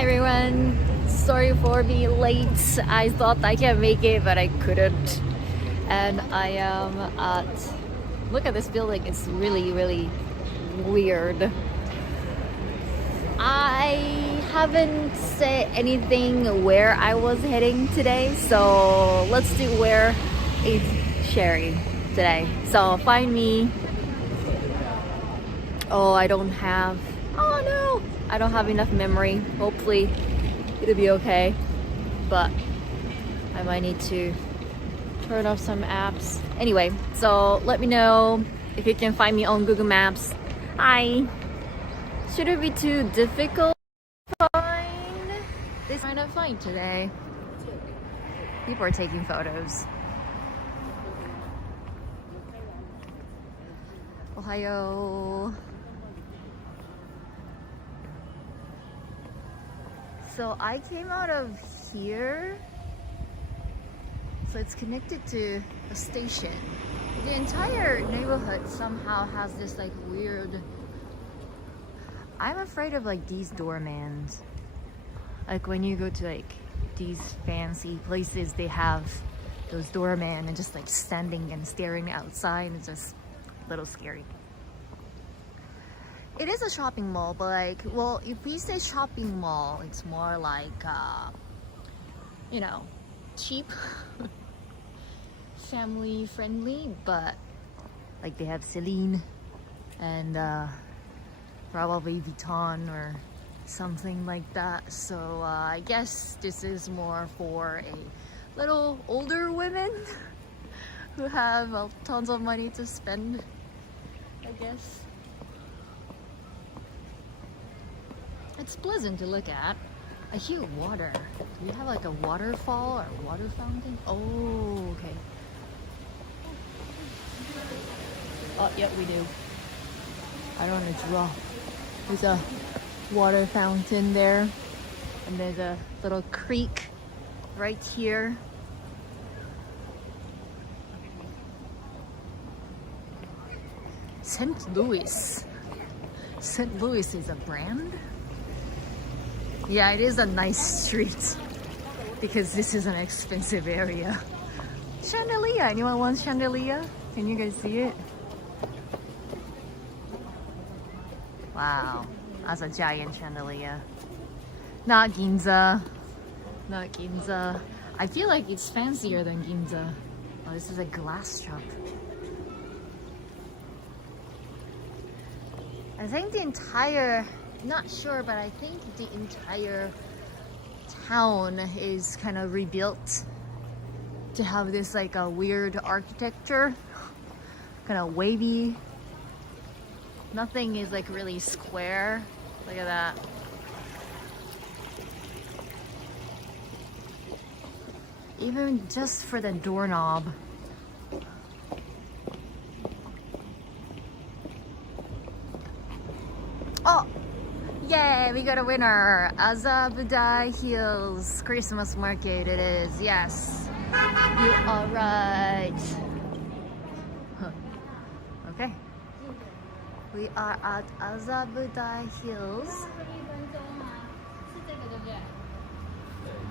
Hi everyone, sorry for being late. I thought I can make it, but I couldn't. And I am at, look at this building, it's really, really weird. I haven't said anything where I was heading today, so let's do where is Sherry today. So find me. Oh, I don't have enough memory. Hopefully it'll be okay, but I might need to turn off some apps. Anyway, so let me know if you can find me on Google Maps. Hi. Should it be too difficult to find? This kind of fine today. People are taking photos. Ohayo. So I came out of here. So it's connected to a station. The entire neighborhood somehow has this like weird. I'm afraid of like these doormans. Like when you go to like these fancy places, they have those doormen and just like standing and staring outside. It's just a little scary. It is a shopping mall, but like, well, if we say shopping mall, it's more like, you know, cheap, family friendly, but like they have Celine and probably Vuitton or something like that. So I guess this is more for a little older women who have tons of money to spend, I guess. It's pleasant to look at. I hear water. Do we have like a waterfall or water fountain? Oh, okay. Oh, yep, we do. I don't want to draw. There's a water fountain there. And there's a little creek right here. St. Louis. St. Louis is a brand? Yeah, it is a nice street because this is an expensive area. Chandelier, anyone want chandelier? Can you guys see it? Wow, that's a giant chandelier. Not Ginza, not Ginza. I feel like it's fancier than Ginza. Oh, this is a glass shop. I think the entire, not sure, but I think the entire town is kind of rebuilt to have this like a weird architecture, kind of wavy. Nothing is like really square. Look at that. Even just for the doorknob. Oh! Yay, we got a winner! Azabudai Hills Christmas Market it is, yes. You are right. Huh. Okay. We are at Azabudai Hills.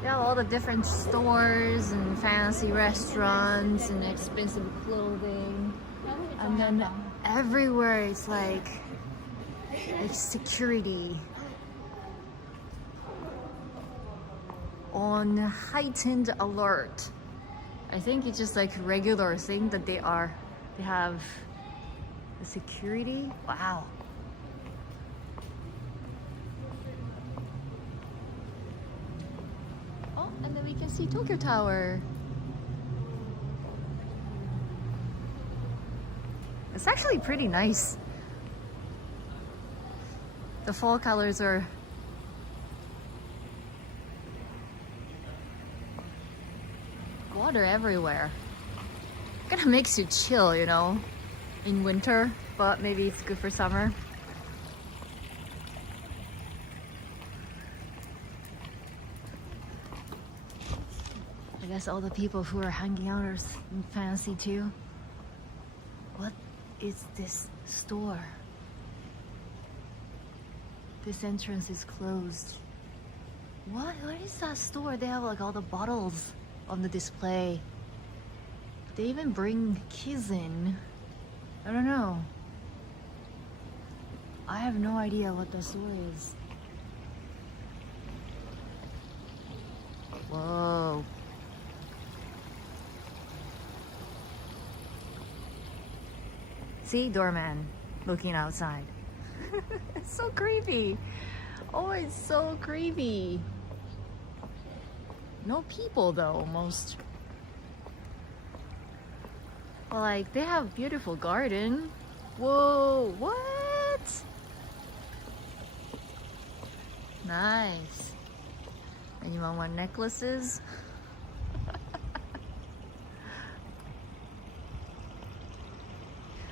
They have all the different stores and fancy restaurants and expensive clothing. And then everywhere it's like security on heightened alert. I think it's just like regular thing that they have the security. Wow. Oh, and then we can see Tokyo Tower. It's actually pretty nice. The fall colors are water everywhere. Kind of makes you chill, you know, in winter, but maybe it's good for summer. I guess all the people who are hanging out are fancy too. What is this store? This entrance is closed. What is that store? They have like all the bottles on the display. They even bring kids in. I don't know. I have no idea what the store is. Whoa. See, doorman looking outside. It's so creepy. Oh, it's so creepy. No people though, almost. Well, like, they have beautiful garden. Whoa, what? Nice. Anyone want necklaces?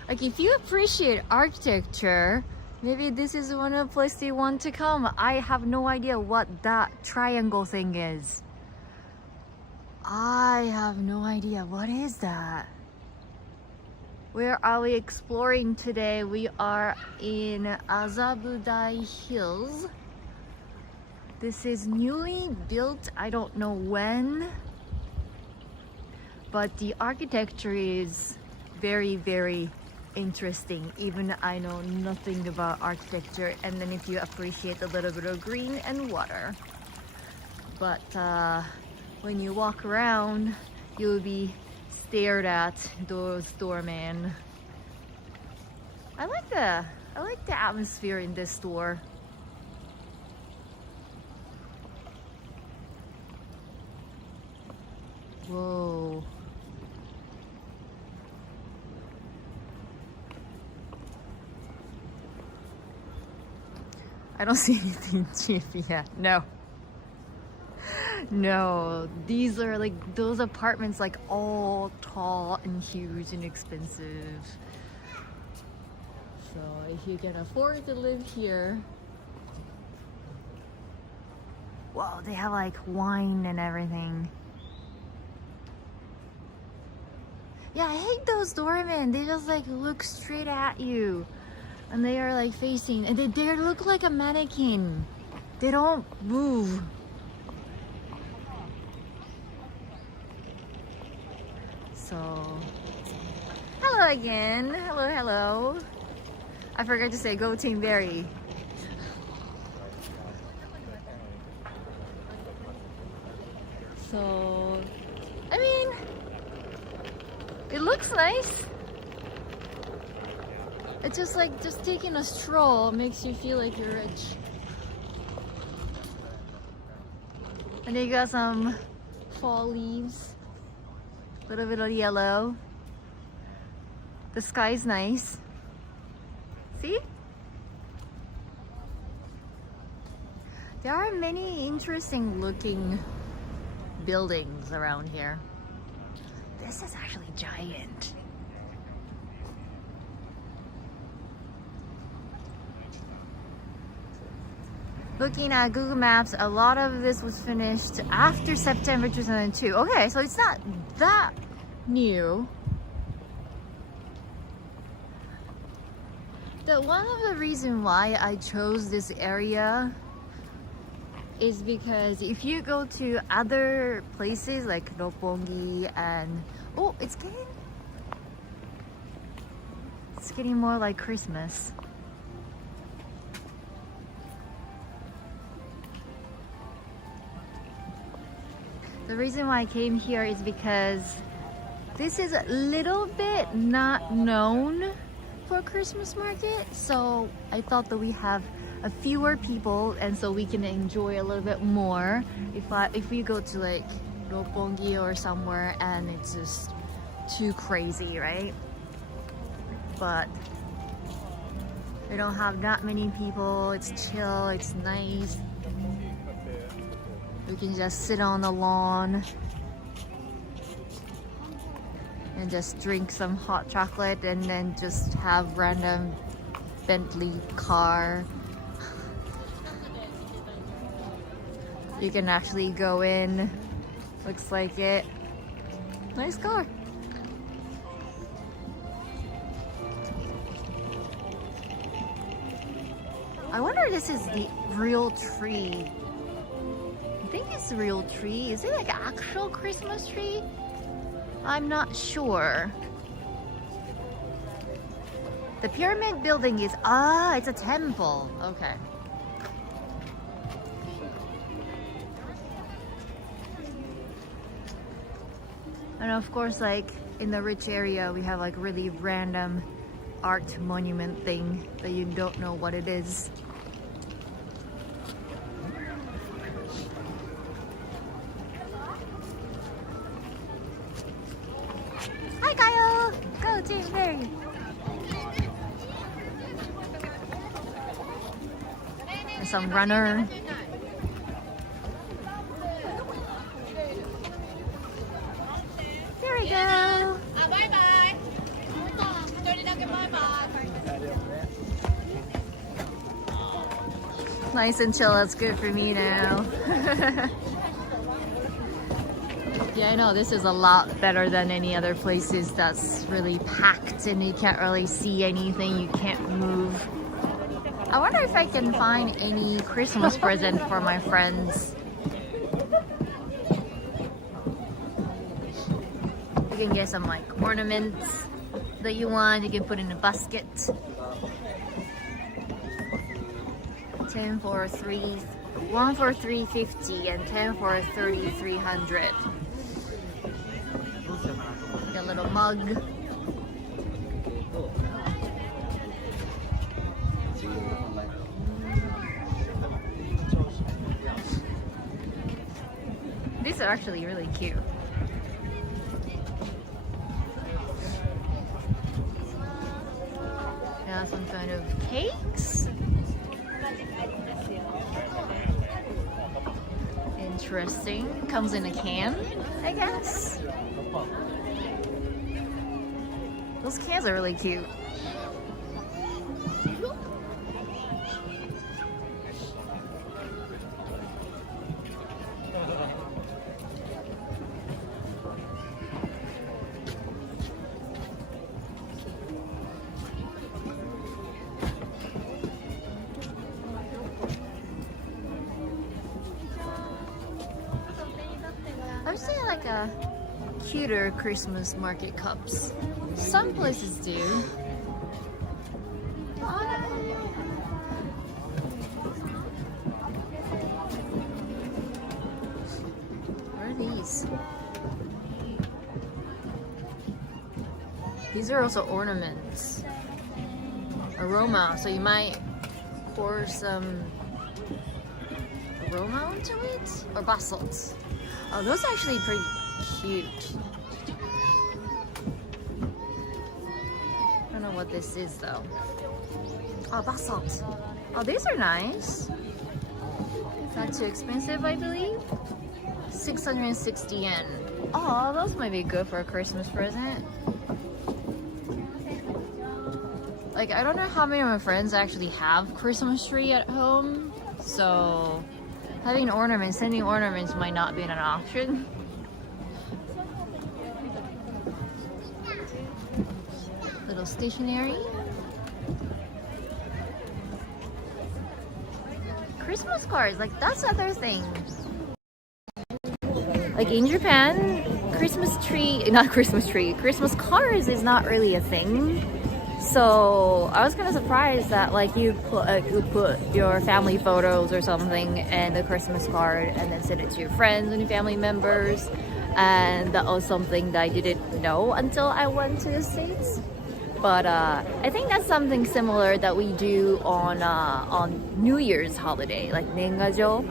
Like, if you appreciate architecture, maybe this is one of the places you want to come. I have no idea what that triangle thing is. I have no idea. What is that? Where are we exploring today? We are in Azabudai Hills. This is newly built, I don't know when, but the architecture is very, very interesting. Even I know nothing about architecture, and then if you appreciate a little bit of green and water. But when you walk around, you'll be stared at those doormen. I like the atmosphere in this store. Whoa. I don't see anything cheap yet. No. No, these are like those apartments, like all tall and huge and expensive. So if you can afford to live here. Whoa, they have like wine and everything. Yeah, I hate those doormen. They just like look straight at you. And they are like facing, and they look like a mannequin. They don't move. So, hello again. Hello, hello. I forgot to say go Team Berry. So, I mean, it looks nice. It's just like, just taking a stroll makes you feel like you're rich. And they got some fall leaves. A little bit of yellow. The sky's nice. See? There are many interesting looking buildings around here. This is actually giant. Looking at Google Maps, a lot of this was finished after September 2002. Okay, so it's not that new. One of the reasons why I chose this area is because if you go to other places like Roppongi and oh, it's getting more like Christmas. The reason why I came here is because this is a little bit not known for Christmas market, so I thought that we have a fewer people, and so we can enjoy a little bit more. If we go to like Roppongi or somewhere and it's just too crazy, right? But we don't have that many people. It's chill. It's nice. We can just sit on the lawn and just drink some hot chocolate and then just have random Bentley car. You can actually go in. Looks like it. Nice car. I wonder if this is the real tree. think it's a real tree. Is it like an actual Christmas tree? I'm not sure. The pyramid building is, it's a temple. Okay. And of course, like in the rich area, we have like really random art monument thing that you don't know what it is. Hi, Kyle! Go, James Berry! And some runner. There we go! Bye-bye! Nice and chill, that's good for me now. Yeah, I know this is a lot better than any other places that's really packed and you can't really see anything, you can't move. I wonder if I can find any Christmas present for my friends. You can get some like ornaments that you want, you can put in a basket. 10 for 3, 1 for 350 and 10 for 3,300. A little mug. These are actually really cute. Yeah, some kind of cakes. Interesting. Comes in a can, I guess. Those cans are really cute. I'm seeing like a cuter Christmas market cups. Some places do. What are these? These are also ornaments. Aroma, so you might pour some aroma onto it? Or basalt. Oh, those are actually pretty cute. I don't know what this is though. Oh, basalt. Oh, these are nice. Not too expensive, I believe. 660 yen. Oh, those might be good for a Christmas present. Like, I don't know how many of my friends actually have Christmas tree at home, so having ornaments, sending ornaments might not be an option. Little stationery. Christmas cards, like that's the other thing. Like in Japan, Christmas cards is not really a thing. So I was kind of surprised that like you put your family photos or something and the Christmas card and then send it to your friends and your family members, and that was something that I didn't know until I went to the States. But I think that's something similar that we do on New Year's holiday, like Nengajo.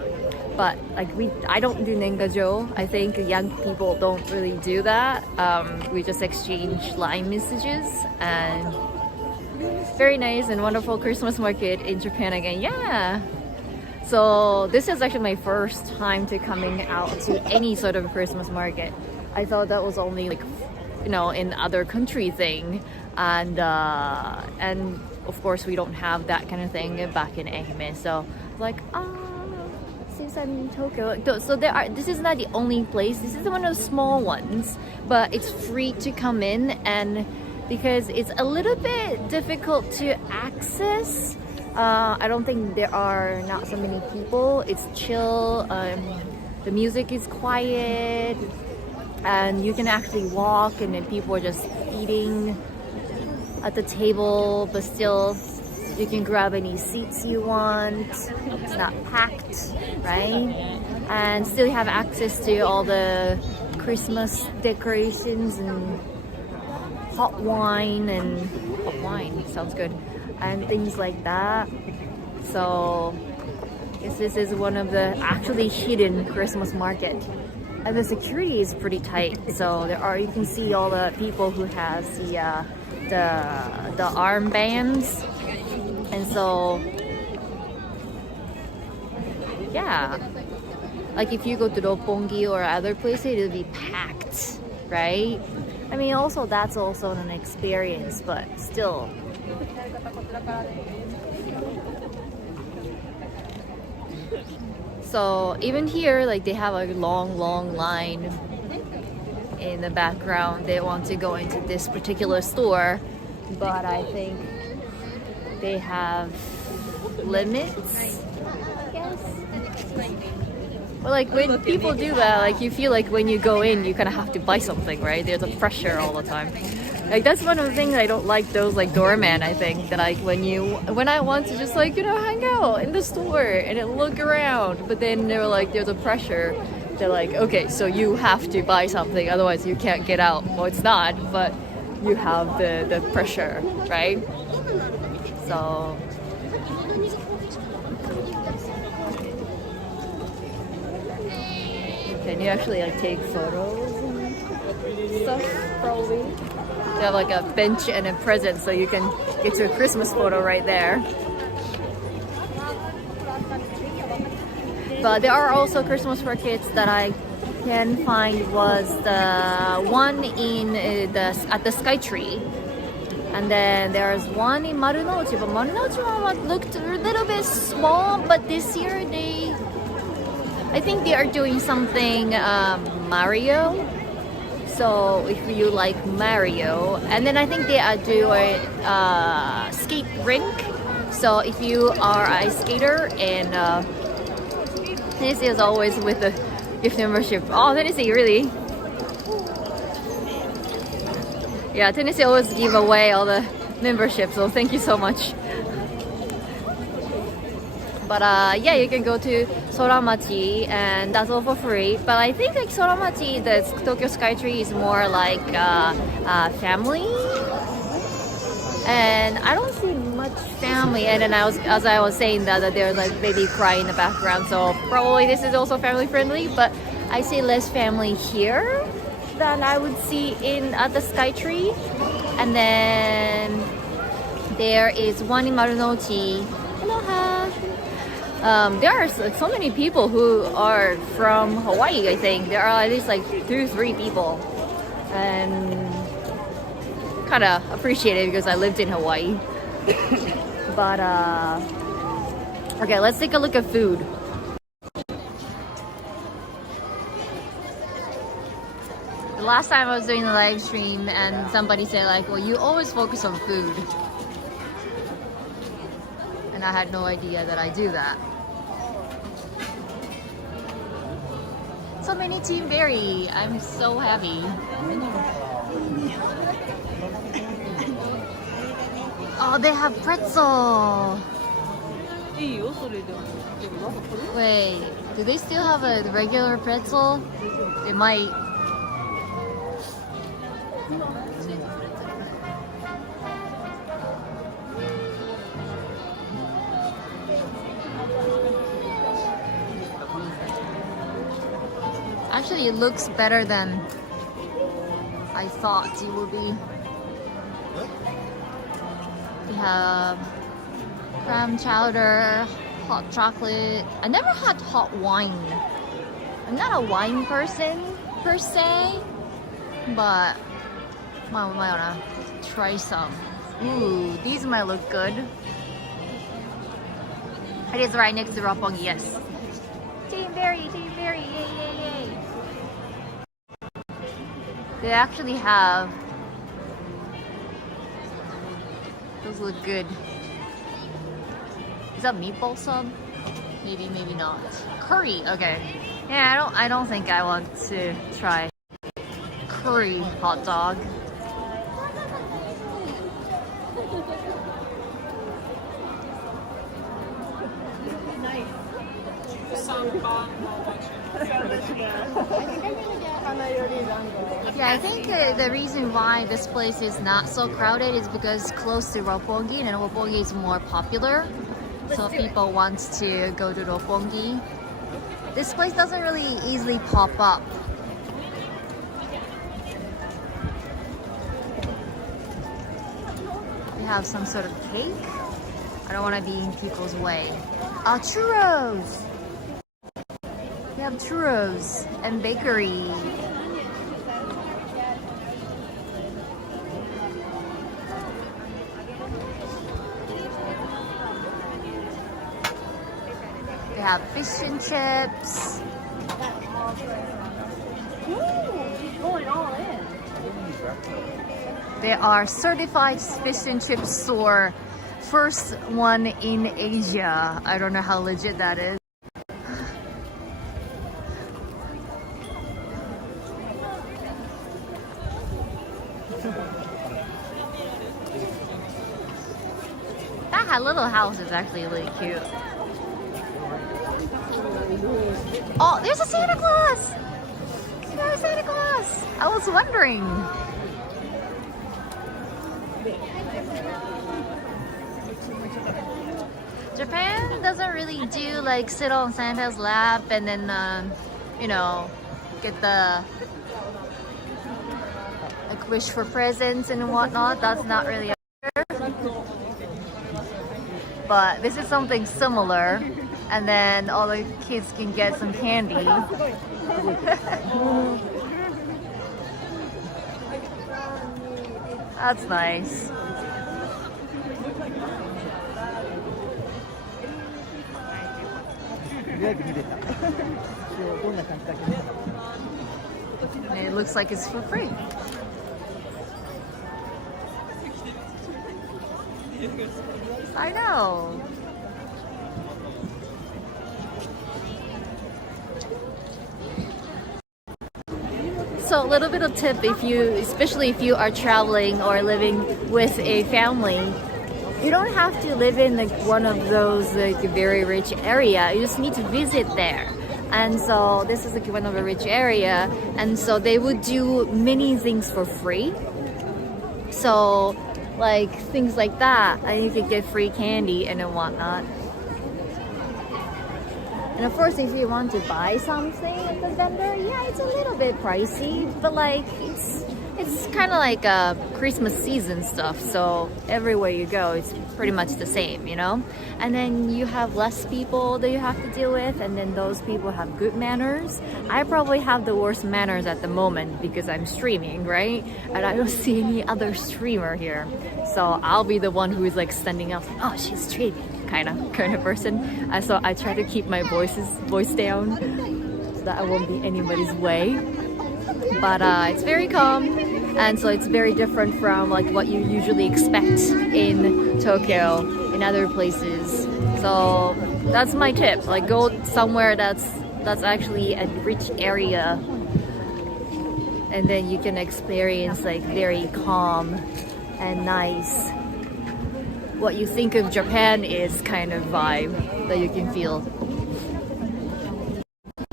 But like I don't do Nengajo. I think young people don't really do that. We just exchange line messages, and very nice and wonderful Christmas market in Japan again. Yeah. So this is actually my first time to coming out to any sort of Christmas market. I thought that was only like, you know, in other country thing, and of course we don't have that kind of thing back in Xmas. So like since I'm in Tokyo, so this is not the only place. This is one of the small ones, but it's free to come in, and because it's a little bit difficult to access. I don't think there are not so many people. It's chill. the music is quiet and you can actually walk, and then people are just eating at the table, but still you can grab any seats you want. It's not packed, right? And still have access to all the Christmas decorations and hot wine sounds good, and things like that. So I guess this is one of the actually hidden Christmas market, and the security is pretty tight. So you can see all the people who has the armbands, and so yeah, like if you go to Roppongi or other places, it'll be packed, right? I mean, also that's also an experience, but still. So even here, like they have a long line in the background. They want to go into this particular store, but I think they have limits, I guess. But like when people do that, like you feel like when you go in, you kind of have to buy something, right? There's a pressure all the time. Like that's one of the things I don't like, those like doorman. I think that like when I want to just like hang out in the store and look around, but then they're like there's a pressure. They're like, okay, so you have to buy something, otherwise you can't get out. Well, it's not, but you have the pressure, right? So. Can you actually like take photos and stuff? Probably. They have like a bench and a present, so you can get to a Christmas photo right there. But there are also Christmas markets that I can find. Was the one in at the Skytree, and then there's one in Marunouchi. But Marunouchi one looked a little bit small, but this year I think they are doing something Mario. So if you like Mario, and then I think they do a skate rink. So if you are a ice skater, and this is always with the gift membership. Oh, Tennessee, really? Yeah, Tennessee always give away all the memberships, so thank you so much. But yeah, you can go to Soramachi, and that's all for free. But I think like Soramachi, the Tokyo Skytree is more like family, and I don't see much family. And then as I was saying that there's like baby cry in the background, so probably this is also family friendly. But I see less family here than I would see at the Skytree. And then there is one in Marunouchi. Aloha. There are so many people who are from Hawaii. I think there are at least like 2 or 3 people, and kind of appreciate it because I lived in Hawaii. But okay, let's take a look at food. The last time I was doing the live stream, and somebody said like, well, you always focus on food. And I had no idea that I do that. So many Team Berry. I'm so happy. Oh, they have pretzel. Wait, do they still have a regular pretzel? They might. Actually, it looks better than I thought it would be. We have clam chowder, hot chocolate. I never had hot wine. I'm not a wine person per se, but I might wanna try some. Ooh, these might look good. It is right next to Roppongi, yes. Team Berry, yay, yay, yay. They actually have, those look good. Is that meatball sub? Maybe, maybe not. Curry, okay. Yeah, I don't think I want to try curry hot dog. Yeah, I think the reason why this place is not so crowded is because close to Roppongi, and Roppongi is more popular, so people want to go to Roppongi. This place doesn't really easily pop up. We have some sort of cake. I don't want to be in people's way. Oh, churros! We have churros and bakery. We have fish and chips. He's going all in. They are certified fish and chip store. First one in Asia. I don't know how legit that is. That little house is actually really cute. Oh, there's a Santa Claus! There's Santa Claus! I was wondering. Japan doesn't really do like sit on Santa's lap and then, you know, get the like wish for presents and whatnot. That's not really but this is something similar, and then all the kids can get some candy. That's nice. And it looks like it's for free. I know. So a little bit of tip if you, especially if you are traveling or living with a family, you don't have to live in like one of those like very rich area. You just need to visit there. And so this is like one of a rich area, and so they would do many things for free. So like things like that, and you could get free candy and whatnot. And of course, if you want to buy something at the vendor, yeah, it's a little bit pricey, but like it's kind of like a Christmas season stuff. So everywhere you go, it's pretty much the same, you know. And then you have less people that you have to deal with, and then those people have good manners. I probably have the worst manners at the moment because I'm streaming, right? And I don't see any other streamer here, so I'll be the one who is like standing up. Oh, she's streaming. Kind of person. So I try to keep my voice down so that I won't be anybody's way. But it's very calm, and so it's very different from like what you usually expect in Tokyo, in other places. So that's my tip. Like go somewhere that's actually a rich area, and then you can experience like very calm and nice. What you think of Japan is kind of vibe that you can feel.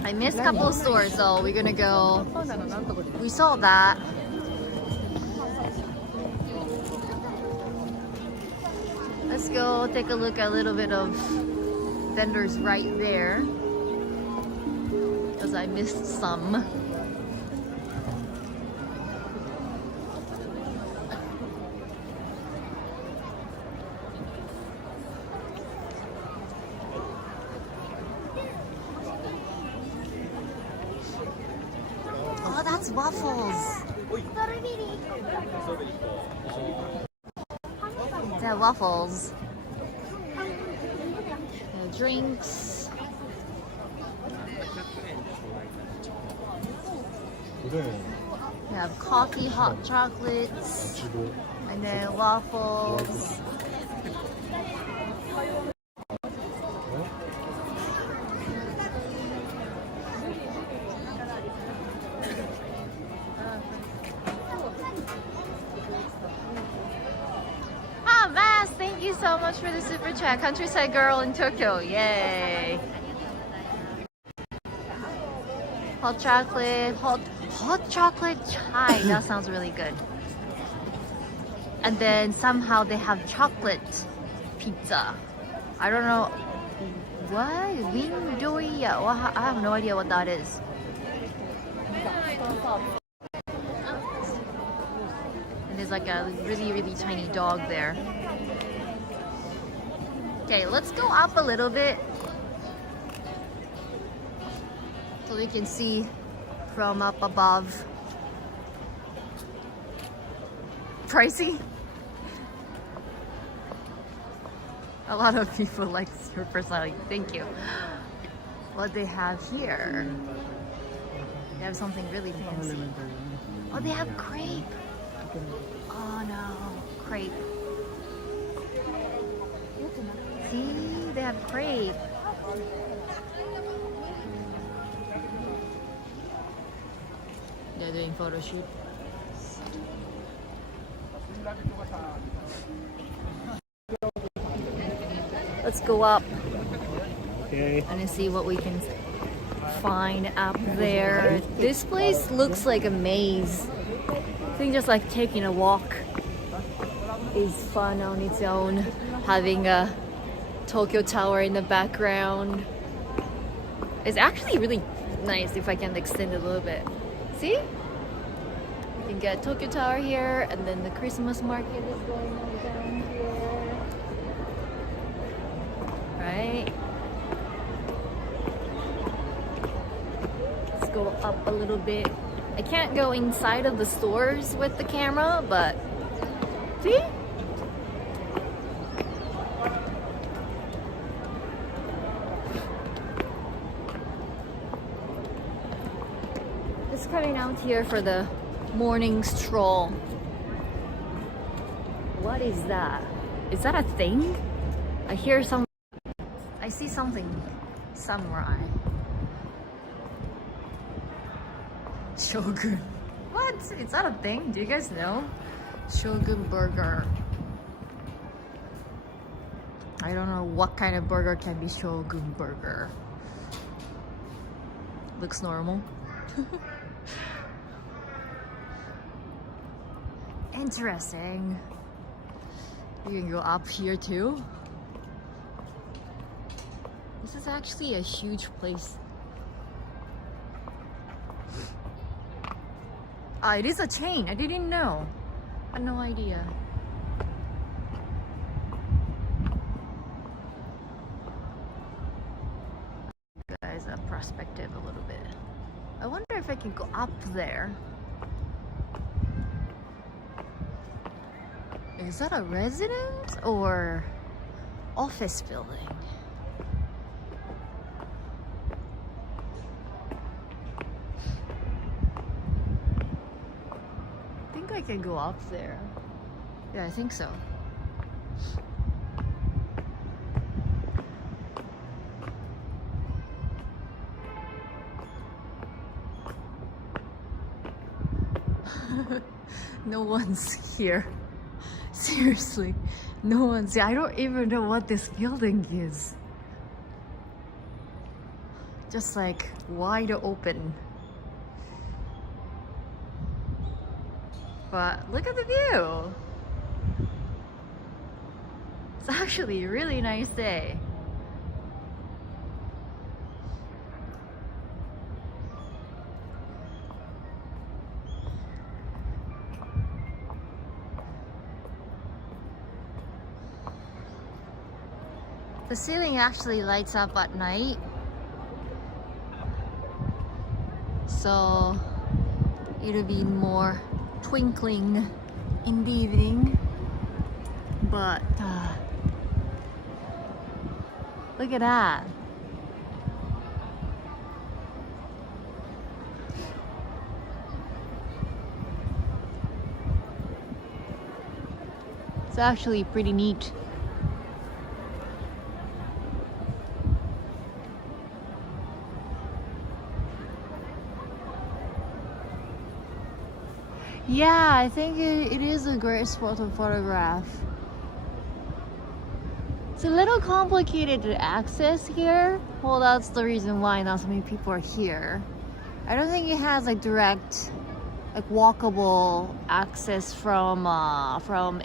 I missed a couple of stores, so we're gonna go. We saw that. Let's go take a look at a little bit of vendors right there, because I missed some. Oh, that's waffles. They're waffles. They're drinks. We have coffee, hot chocolates, and then waffles. much for the super chat. Countryside girl in Tokyo. Yay. Hot chocolate. Hot chocolate chai. That sounds really good. And then somehow they have chocolate pizza. I don't know. What? Windoya. Well, I have no idea what that is. And there's like a really tiny dog there. Okay, let's go up a little bit so we can see from up above. Pricey? A lot of people like your personality. Thank you. What they have here? They have something really fancy. Oh, they have crepe. Oh no, crepe. See, they have crepe. They're doing photo shoot. Let's go up. Okay. And see what we can find up there. This place looks like a maze. I think just like taking a walk is fun on its own. Having a Tokyo Tower in the background. It's actually really nice if I can extend it a little bit. See? You can get Tokyo Tower here, and then the Christmas market is going on down here. Right? Let's go up a little bit. I can't go inside of the stores with the camera, but see? Just coming out here for the morning stroll. What is that? Is that a thing? I hear some. I see something. Samurai. Shogun. What? Is that a thing? Do you guys know? Shogun burger. I don't know what kind of burger can be Shogun burger. Looks normal. Interesting. You can go up here too. This is actually a huge place. Ah, it is a chain. I didn't know. I had no idea. Guys, a perspective a little bit. I wonder if I can go up there. Is that a residence or office building? I think I can go up there. Yeah, I think so. No one's here. Seriously, no one's here. I don't even know what this building is. Just like wide open. But look at the view. It's actually a really nice day. The ceiling actually lights up at night, so it'll be more twinkling in the evening. But look at that. It's actually pretty neat. Yeah, I think it is a great spot to photograph. It's a little complicated to access here. Well, that's the reason why not so many people are here. I don't think it has like direct, like walkable access from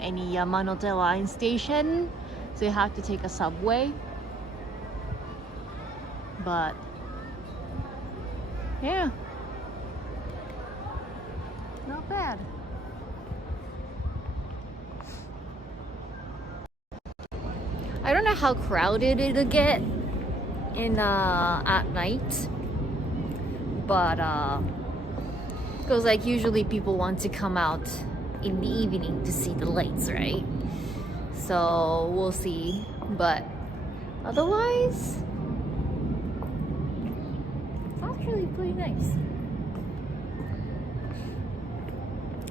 any Yamanote line station. So you have to take a subway. But yeah, not bad. I don't know how crowded it'll get in at night, but because like usually people want to come out in the evening to see the lights, right? So we'll see, but otherwise it's actually pretty nice.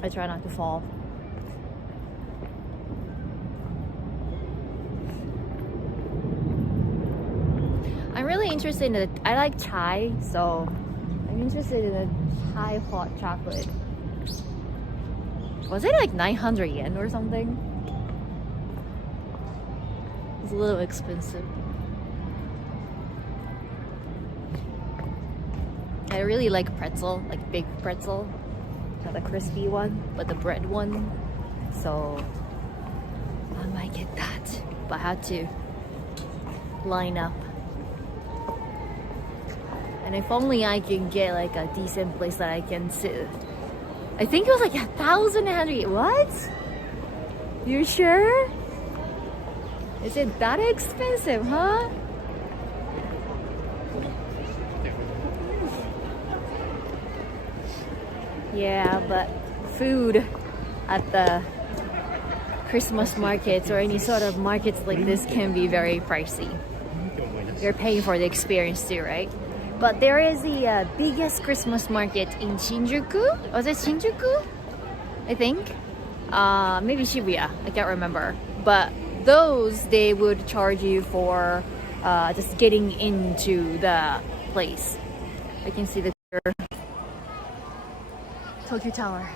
I try not to fall. I'm really interested in the, I like chai, so I'm interested in a Thai hot chocolate. Was it like 900 yen or something? It's a little expensive. I really like pretzel, like big pretzel. Not the crispy one, but the bread one. So I might get that. But I had to line up. And if only I can get like a decent place that I can sit. I think it was like 1,100. What? You sure? Is it that expensive, huh? Yeah, but food at the Christmas markets or any sort of markets like this can be very pricey. You're paying for the experience too, right? But there is the biggest Christmas market in Shinjuku. Was it Shinjuku? I think. Maybe Shibuya. I can't remember. But those, they would charge you for just getting into the place. I can see the Tokyo Tower.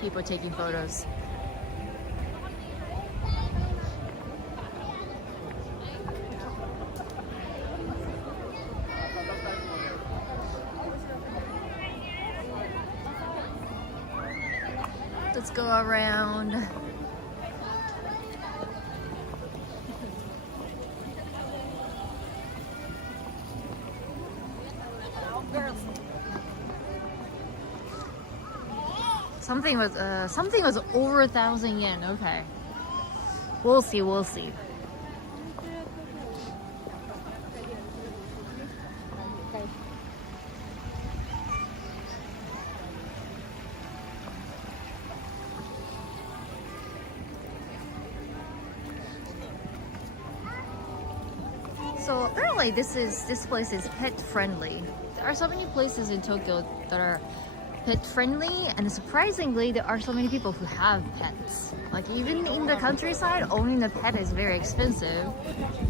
People taking photos. Let's go around. Something was over 1,000 yen. Okay, we'll see. We'll see. So apparently this place is pet friendly. There are so many places in Tokyo that are pet friendly, and surprisingly there are so many people who have pets. Like even in the countryside, owning a pet is very expensive,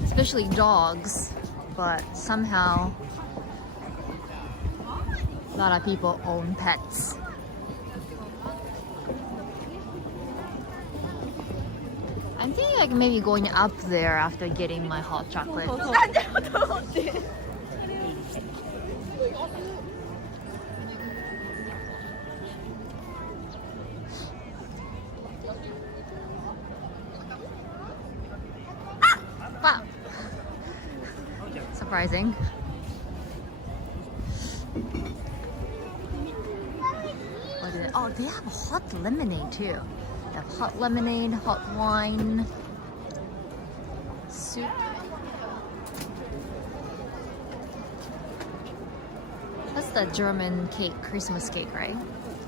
especially dogs, but somehow a lot of people own pets. I'm thinking like maybe going up there after getting my hot chocolate. Wow. Surprising. What is it? Oh, they have hot lemonade too. They have hot lemonade, hot wine, soup. That's the German cake, Christmas cake, right?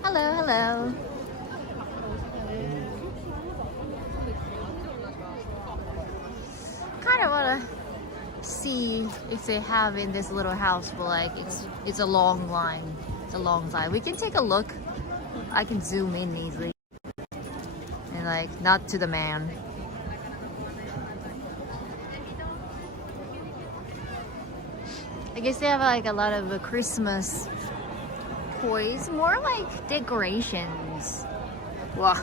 Hello, hello. Kind of wanna see if they have in this little house, but like it's a long line. It's a long side. We can take a look. I can zoom in easily. And like not to the man. I guess they have like a lot of Christmas toys, more like decorations. Wow.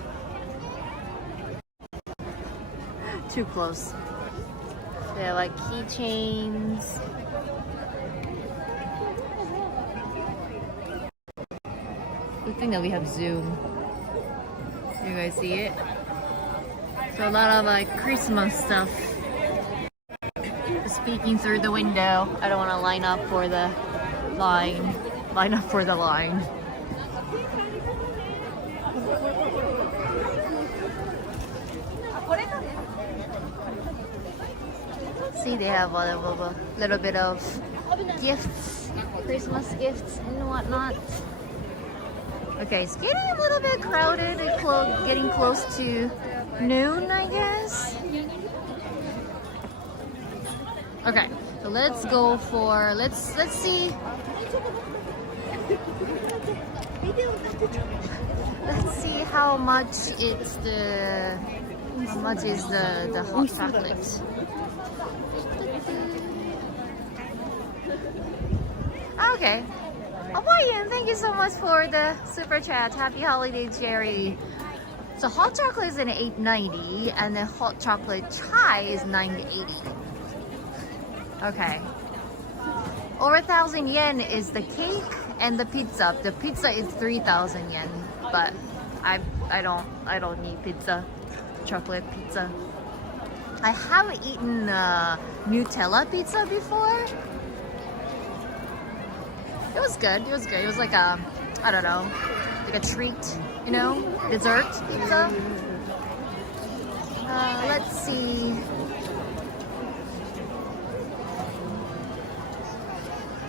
Too close. They have like keychains. Good thing that we have Zoom. You guys see it? So a lot of like Christmas stuff. Speaking through the window. I don't want to line up for the line. Line up for the line. See, they have a little bit of gifts, Christmas gifts and whatnot. Okay, it's getting a little bit crowded. It's getting close to noon, I guess. Okay, so let's go for let's see. Let's see how much is the hot chocolate. Okay. Hawaiian, thank you so much for the super chat. Happy holiday, Jerry. So hot chocolate is an $8.90 and the hot chocolate chai is $9.80. Okay. Over 1,000 yen is the cake and the pizza. The pizza is 3,000 yen, but I don't need pizza. Chocolate pizza. I haven't eaten Nutella pizza before. It was good. It was good. It was like a, I don't know, like a treat, you know, dessert pizza. Let's see.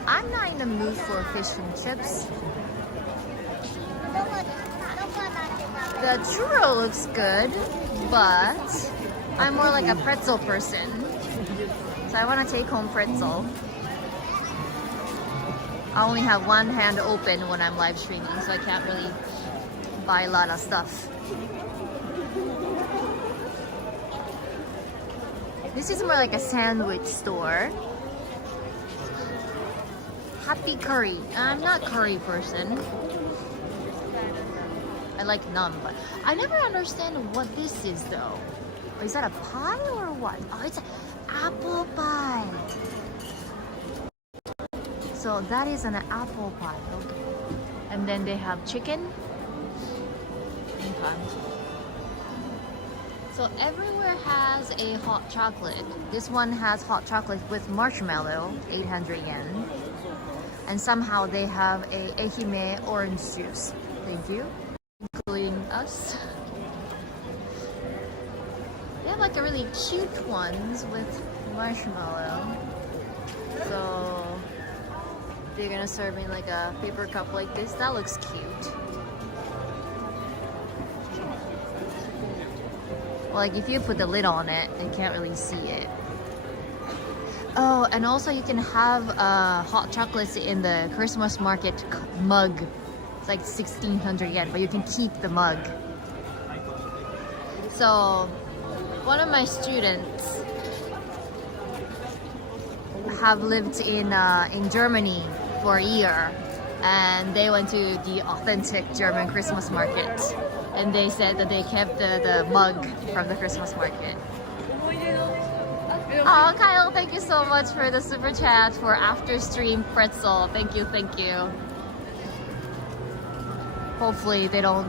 I'm not in the mood for fish and chips. The churro looks good, but I'm more like a pretzel person. So I want to take home pretzel. I only have one hand open when I'm live streaming, so I can't really buy a lot of stuff. This is more like a sandwich store. Happy curry. I'm not curry person. I like naan, but I never understand what this is though. Or is that a pie or what? Oh, it's an apple pie. So that is an apple pie. Okay. And then they have chicken. Okay. So everywhere has a hot chocolate. This one has hot chocolate with marshmallow, 800 yen. And somehow they have a Ehime orange juice. Thank you. Including us. They have like a really cute ones with marshmallow. So they're gonna serve me like a paper cup like this. That looks cute. Well, like if you put the lid on it, you can't really see it. Oh, and also you can have hot chocolates in the Christmas market mug. It's like 1,600 yen, but you can keep the mug. So one of my students have lived in Germany for a year, and they went to the authentic German Christmas market, and they said that they kept the mug from the Christmas market. Oh, Kyle, thank you so much for the super chat for after stream pretzel. Thank you, thank you. Hopefully they don't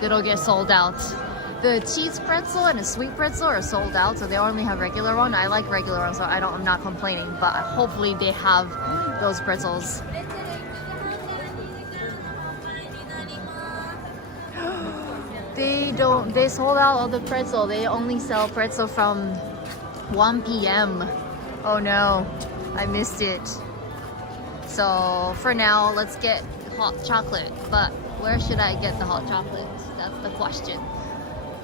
get sold out. The cheese pretzel and the sweet pretzel are sold out, so they only have regular one. I like regular one, so I'm not complaining, but hopefully they have those pretzels. They sold out of the pretzel. They only sell pretzel from 1 p.m. Oh no, I missed it. So for now, let's get hot chocolate. But where should I get the hot chocolate? That's the question.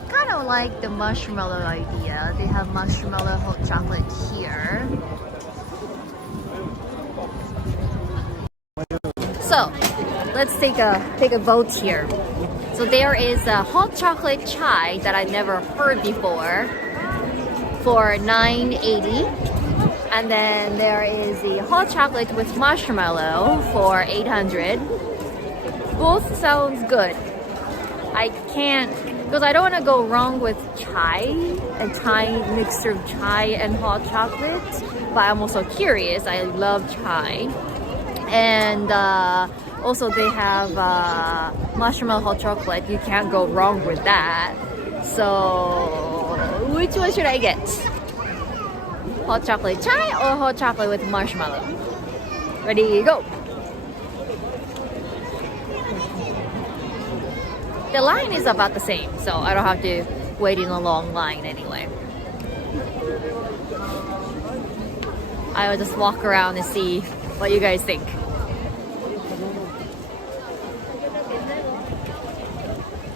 Kind of like the marshmallow idea. They have marshmallow hot chocolate here. So let's take a vote here. So there is a hot chocolate chai that I've never heard before for $9.80, and then there is the hot chocolate with marshmallow for $800. Both sounds good. I can't, because I don't want to go wrong with chai, a chai mixture of chai and hot chocolate. But I'm also curious. I love chai. And also they have marshmallow hot chocolate. You can't go wrong with that. So which one should I get? Hot chocolate chai or hot chocolate with marshmallow? Ready, go! The line is about the same, so I don't have to wait in a long line anyway. I will just walk around and see what you guys think.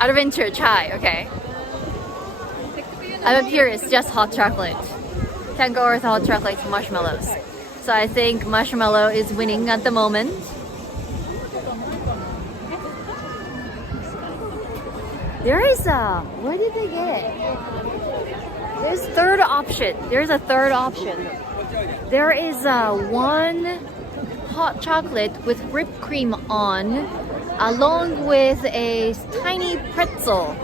Adventure chai, okay. I'm curious, just hot chocolate. Can't go with hot chocolate marshmallows. So I think marshmallow is winning at the moment. There is a, where did they get it? There's third option. There's a third option. There is one hot chocolate with whipped cream on, along with a tiny pretzel.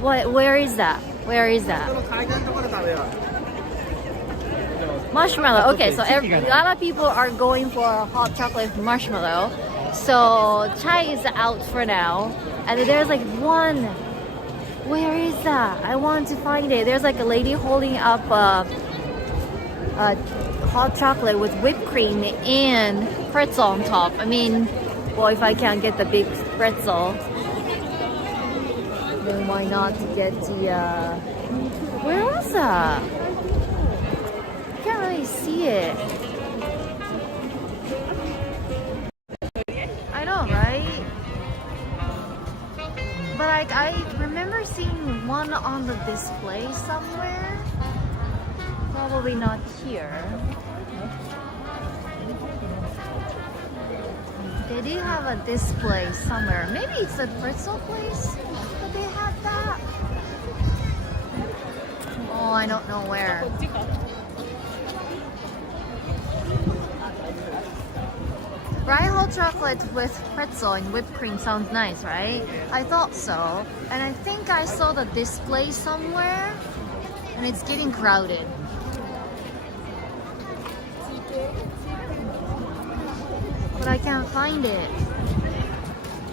What? Where is that? Where is that? Marshmallow. Okay, so a lot of people are going for hot chocolate marshmallow. So chai is out for now. And there's like one. Where is that? I want to find it. There's like a lady holding up a hot chocolate with whipped cream and pretzel on top. I mean, well, if I can't get the big pretzel, then why not get the where was that? I can't really see it. I know, right? But like, I remember seeing one on the display somewhere. Probably not here. They do have a display somewhere. Maybe it's a pretzel place that they have that. Oh, I don't know where. Dry hot chocolate with pretzel and whipped cream sounds nice, right? I thought so. And I think I saw the display somewhere. And it's getting crowded. But I can't find it.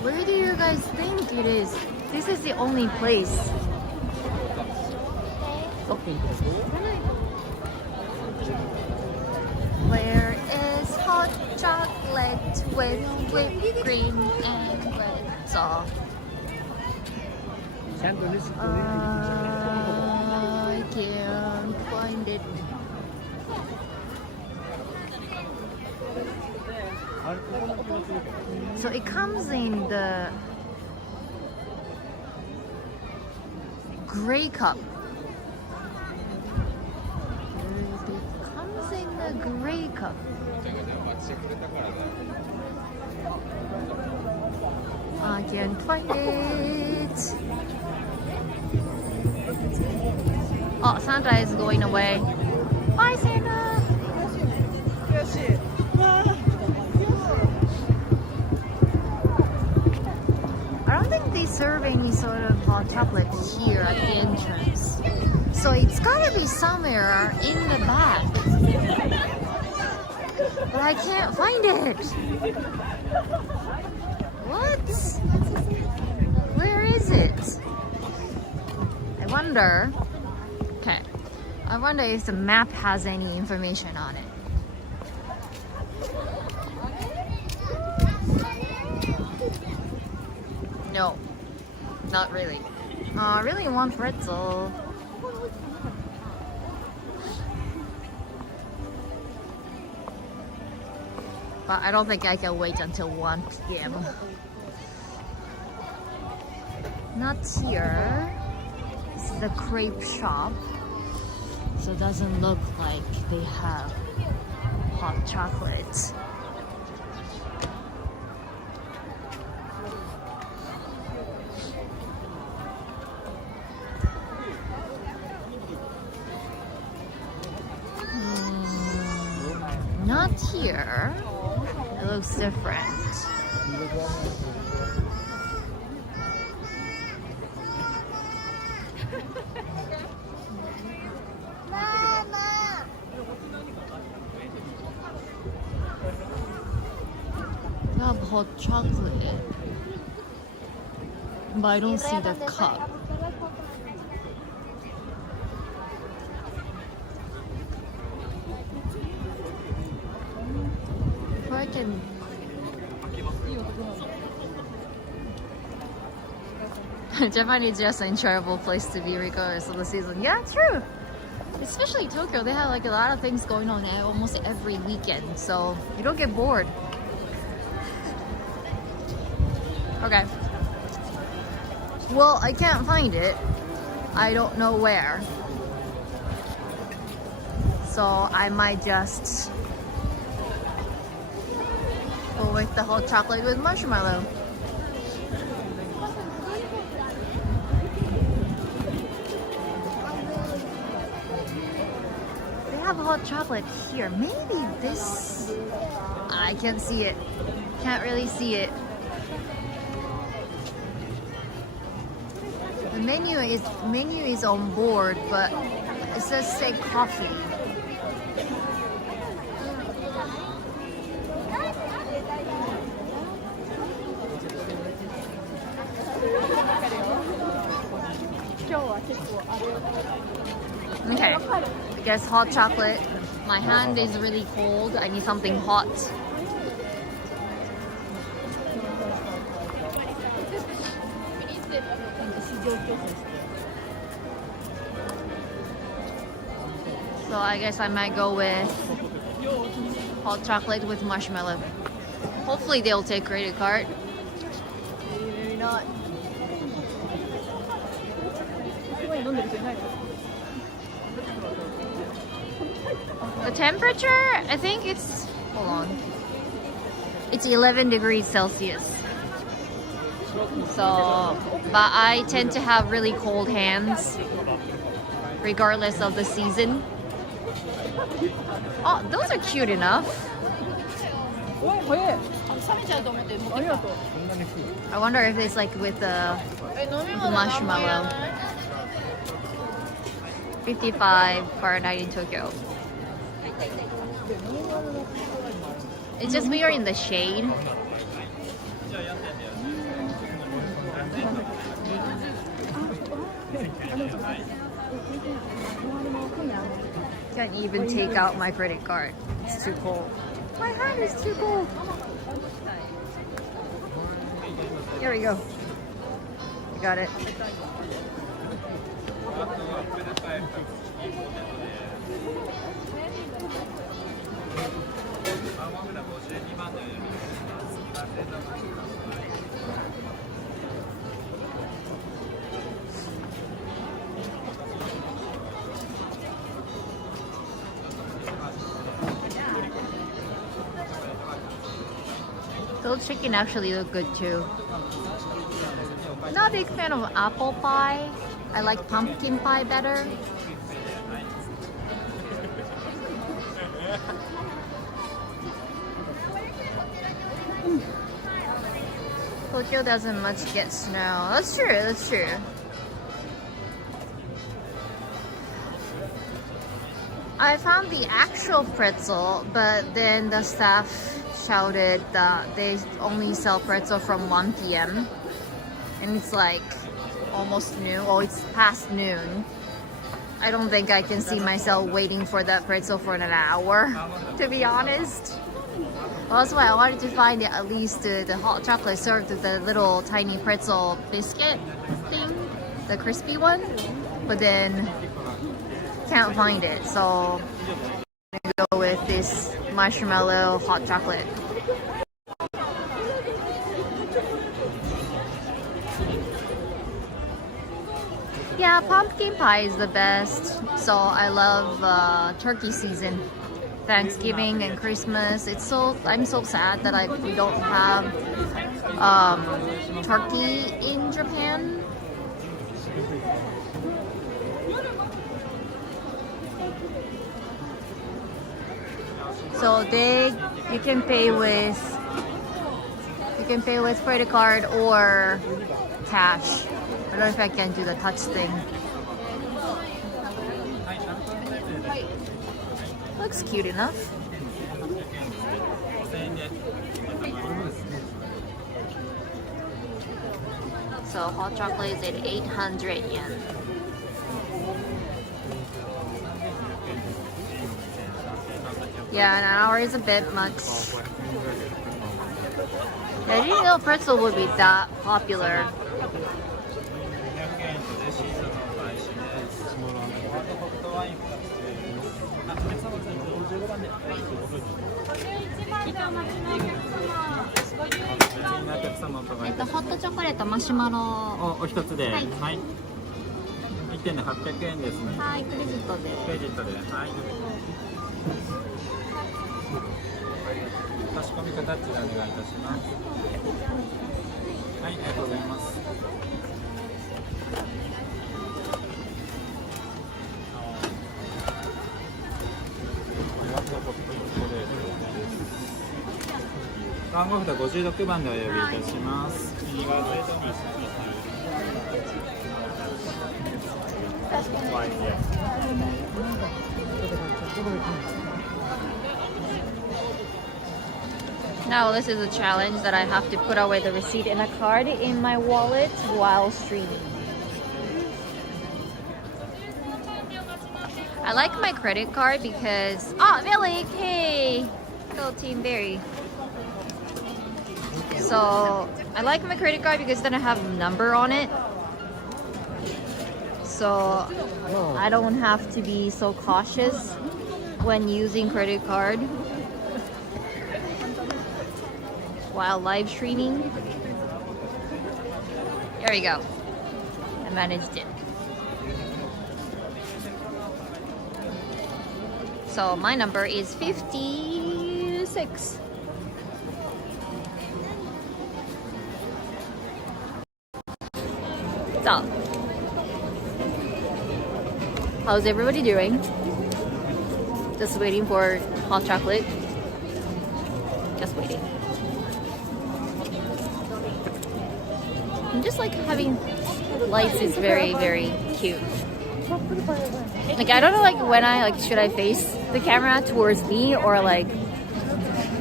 Where do you guys think it is? This is the only place. Okay. Where is hot chocolate with whipped cream and pretzel? I can't find it. So it comes in the gray cup. It comes in the gray cup. I can't find it. Oh, Santa is going away. Bye, Santa. I don't think they're serving any sort of hot chocolate here at the entrance. So it's gotta be somewhere in the back. But I can't find it. What? Where is it? I wonder. Okay. I wonder if the map has any information on it. No, not really. I really want pretzel. But I don't think I can wait until 1 p.m. Not here. This is a crepe shop. So it doesn't look like they have hot chocolate. Not here. It looks different. hot chocolate, but I don't see the cup. If I can. Japan is just an enjoyable place to be regardless of the season. Yeah, true. Especially Tokyo, they have like a lot of things going on almost every weekend, so you don't get bored. Okay. Well, I can't find it. I don't know where. So I might just go with the hot chocolate with marshmallow. They have hot chocolate here. Maybe this... I can't see it. Can't really see it. The menu is on board, but it says say coffee. Okay, I guess hot chocolate. My hand is really cold. I need something hot. So I guess I might go with hot chocolate with marshmallow. Hopefully they'll take credit card. Maybe not. The temperature, I think it's, hold on, it's 11 degrees Celsius. So, but I tend to have really cold hands regardless of the season. Oh, those are cute enough. I wonder if it's like with the marshmallow. 55 Fahrenheit in Tokyo. It's just we are in the shade. Can't even take out my credit card. It's too cold. My hand is too cold. Here we go. I got it. Grilled chicken actually look good too. Not a big fan of apple pie. I like pumpkin pie better. Tokyo doesn't much get snow. That's true, that's true. I found the actual pretzel, but then the staff shouted that they only sell pretzel from 1 p.m. and it's like almost noon. Oh, it's past noon. I don't think I can see myself waiting for that pretzel for an hour, to be honest. Well, that's why I wanted to find at least the hot chocolate served with the little tiny pretzel biscuit thing, the crispy one, but then can't find it. So I'm gonna go with this marshmallow hot chocolate. Yeah, pumpkin pie is the best. So I love turkey season, Thanksgiving and Christmas. I'm so sad that we don't have turkey in Japan. So you can pay with credit card or cash. I don't know if I can do the touch thing. Looks cute enough. So hot chocolate is at 800 yen. Yeah, an hour is a bit much. I didn't know pretzel would be that popular. Hot chocolate マシュマロお一つで、はい。はい。1点で800円ですね。はい、クレジットで。クレジットで、はい。差し込み方あちらお願いいたします。はい、ありがとうございます。番号札56番でお呼びいたします。右側サイドにNow this is a challenge that I have to put away the receipt and a card in my wallet while streaming. I like my credit card because... Oh, Billy! Hey! Go Team Berry. So, I like my credit card because then I have a number on it. So, I don't have to be so cautious when using credit card while live streaming. There we go. I managed it. So my number is 56. So, how's everybody doing? Just waiting for hot chocolate. Just waiting. I'm just like having lights is very, very cute. Like I don't know like when I like should I face the camera towards me or like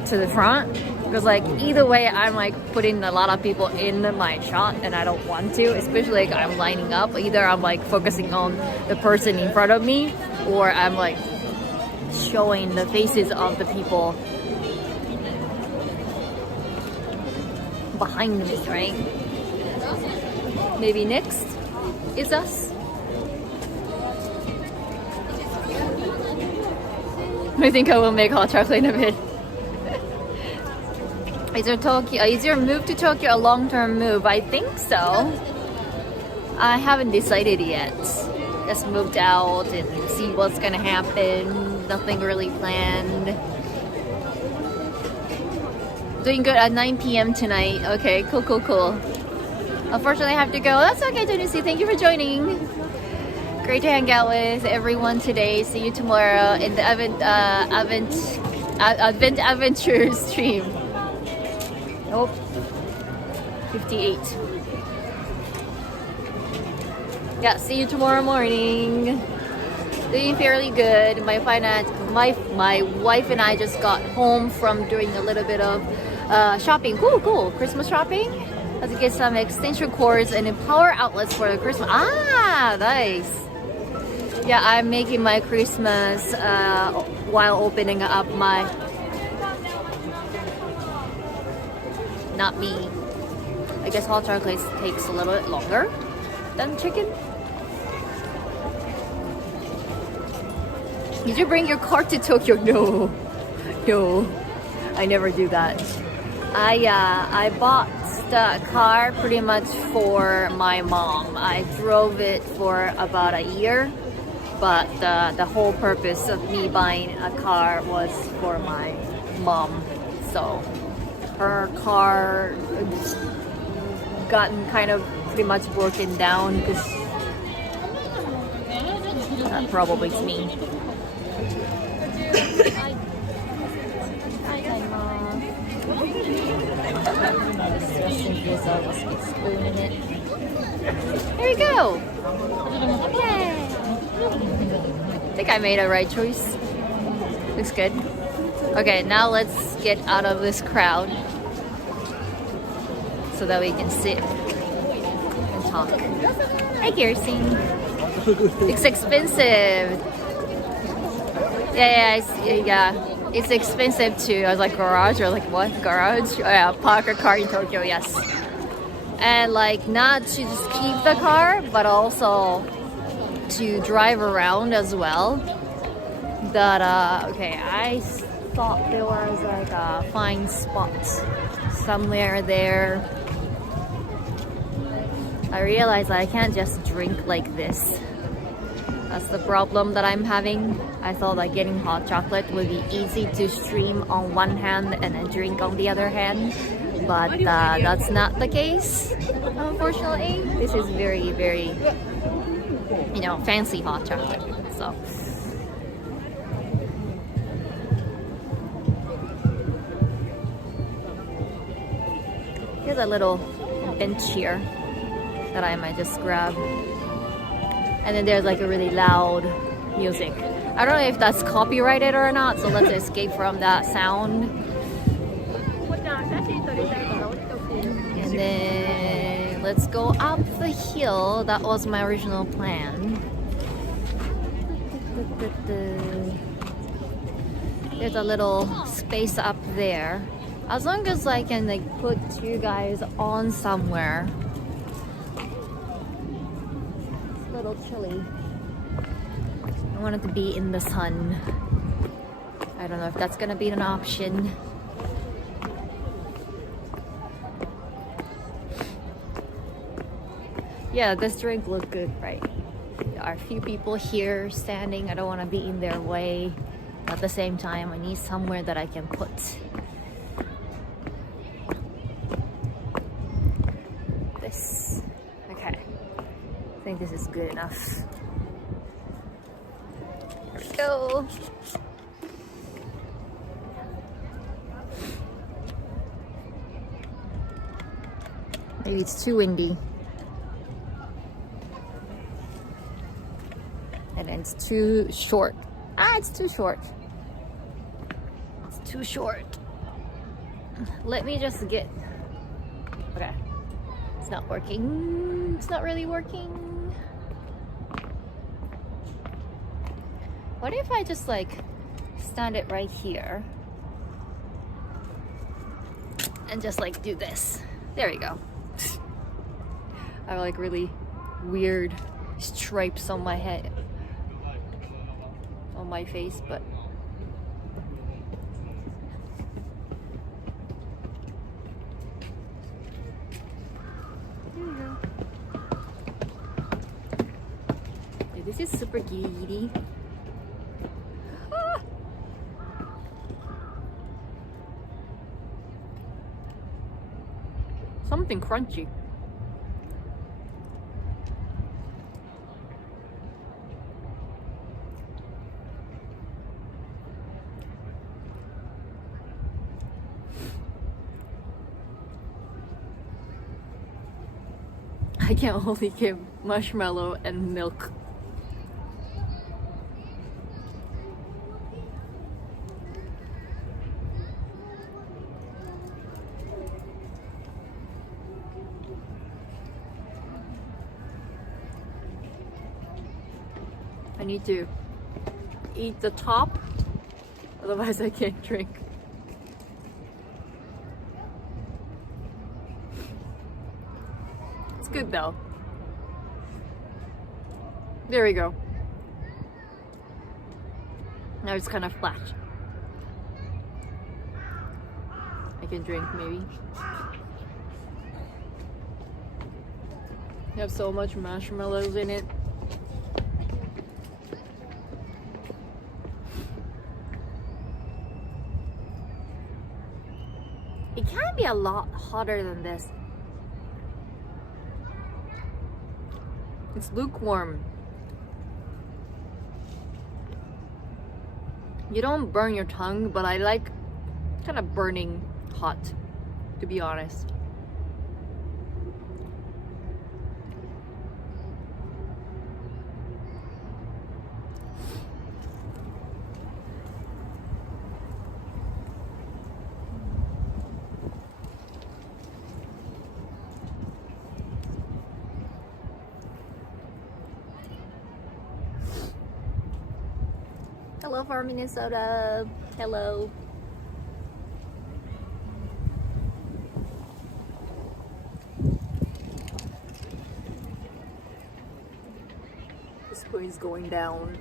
to the front, because like either way I'm like putting a lot of people in my shot and I don't want to, especially like I'm lining up. Either I'm like focusing on the person in front of me or I'm like showing the faces of the people behind me, right? Maybe next is us. I think I will make hot chocolate in a bit. Is your move to Tokyo a long-term move? I think so. I haven't decided yet. Just moved out and see what's gonna happen. Nothing really planned. Doing good at 9 p.m. tonight. Okay, cool, cool, cool. Unfortunately, I have to go. That's okay, Denise. Thank you for joining. Great to hang out with everyone today. See you tomorrow in the Advent Adventure stream. Nope. 58. Yeah, see you tomorrow morning. Doing fairly good. My wife and I just got home from doing a little bit of shopping. Cool. Christmas shopping. Let's get some extension cords and power outlets for the Christmas. Ah, nice. Yeah, I'm making my Christmas while opening up my... Not me. I guess hot chocolate takes a little bit longer than chicken. Did you bring your car to Tokyo? No, I never do that. I bought the car pretty much for my mom. I drove it for about a year, but the whole purpose of me buying a car was for my mom. So her car gotten kind of pretty much broken down because that probably is me. There you go. Yay. I think I made a right choice. Looks good. Okay, now let's get out of this crowd so that we can sit talk. Hi, Kirsten. It's expensive. Yeah. It's expensive too. I was like, garage or like what? Garage? Oh yeah, park a car in Tokyo, yes. And like not to just keep the car, but also to drive around as well. But okay, I thought there was like a fine spot somewhere there. I realized that I can't just drink like this. That's the problem that I'm having. I thought that getting hot chocolate would be easy to stream on one hand and then drink on the other hand. But that's not the case, unfortunately. This is very, very, you know, fancy hot chocolate. So. Here's a little bench here that I might just grab. And then there's like a really loud music. I don't know if that's copyrighted or not, so let's escape from that sound. And then let's go up the hill. That was my original plan. There's a little space up there. As long as I can like put you guys on somewhere. It's a little chilly. I want it to be in the sun. I don't know if that's gonna be an option. Yeah, this drink looked good, right? There are a few people here standing. I don't want to be in their way. At the same time, I need somewhere that I can put. This. Okay. I think this is good enough. There we go. Maybe it's too windy. And then it's too short. It's too short. It's too short. Let me just get... Okay. It's not working. It's not really working. What if I just like stand it right here and just like do this? There we go. I have like really weird stripes on my head, on my face, but there we go. Okay, this is super giddy. Something crunchy. I can only give marshmallow and milk. I need to eat the top, otherwise I can't drink. It's good though. There we go. Now it's kind of flat. I can drink maybe. You have so much marshmallows in it. It can be a lot hotter than this. It's lukewarm. You don't burn your tongue, but I like kind of burning hot, to be honest. Hello from Minnesota. Hello. This is going down.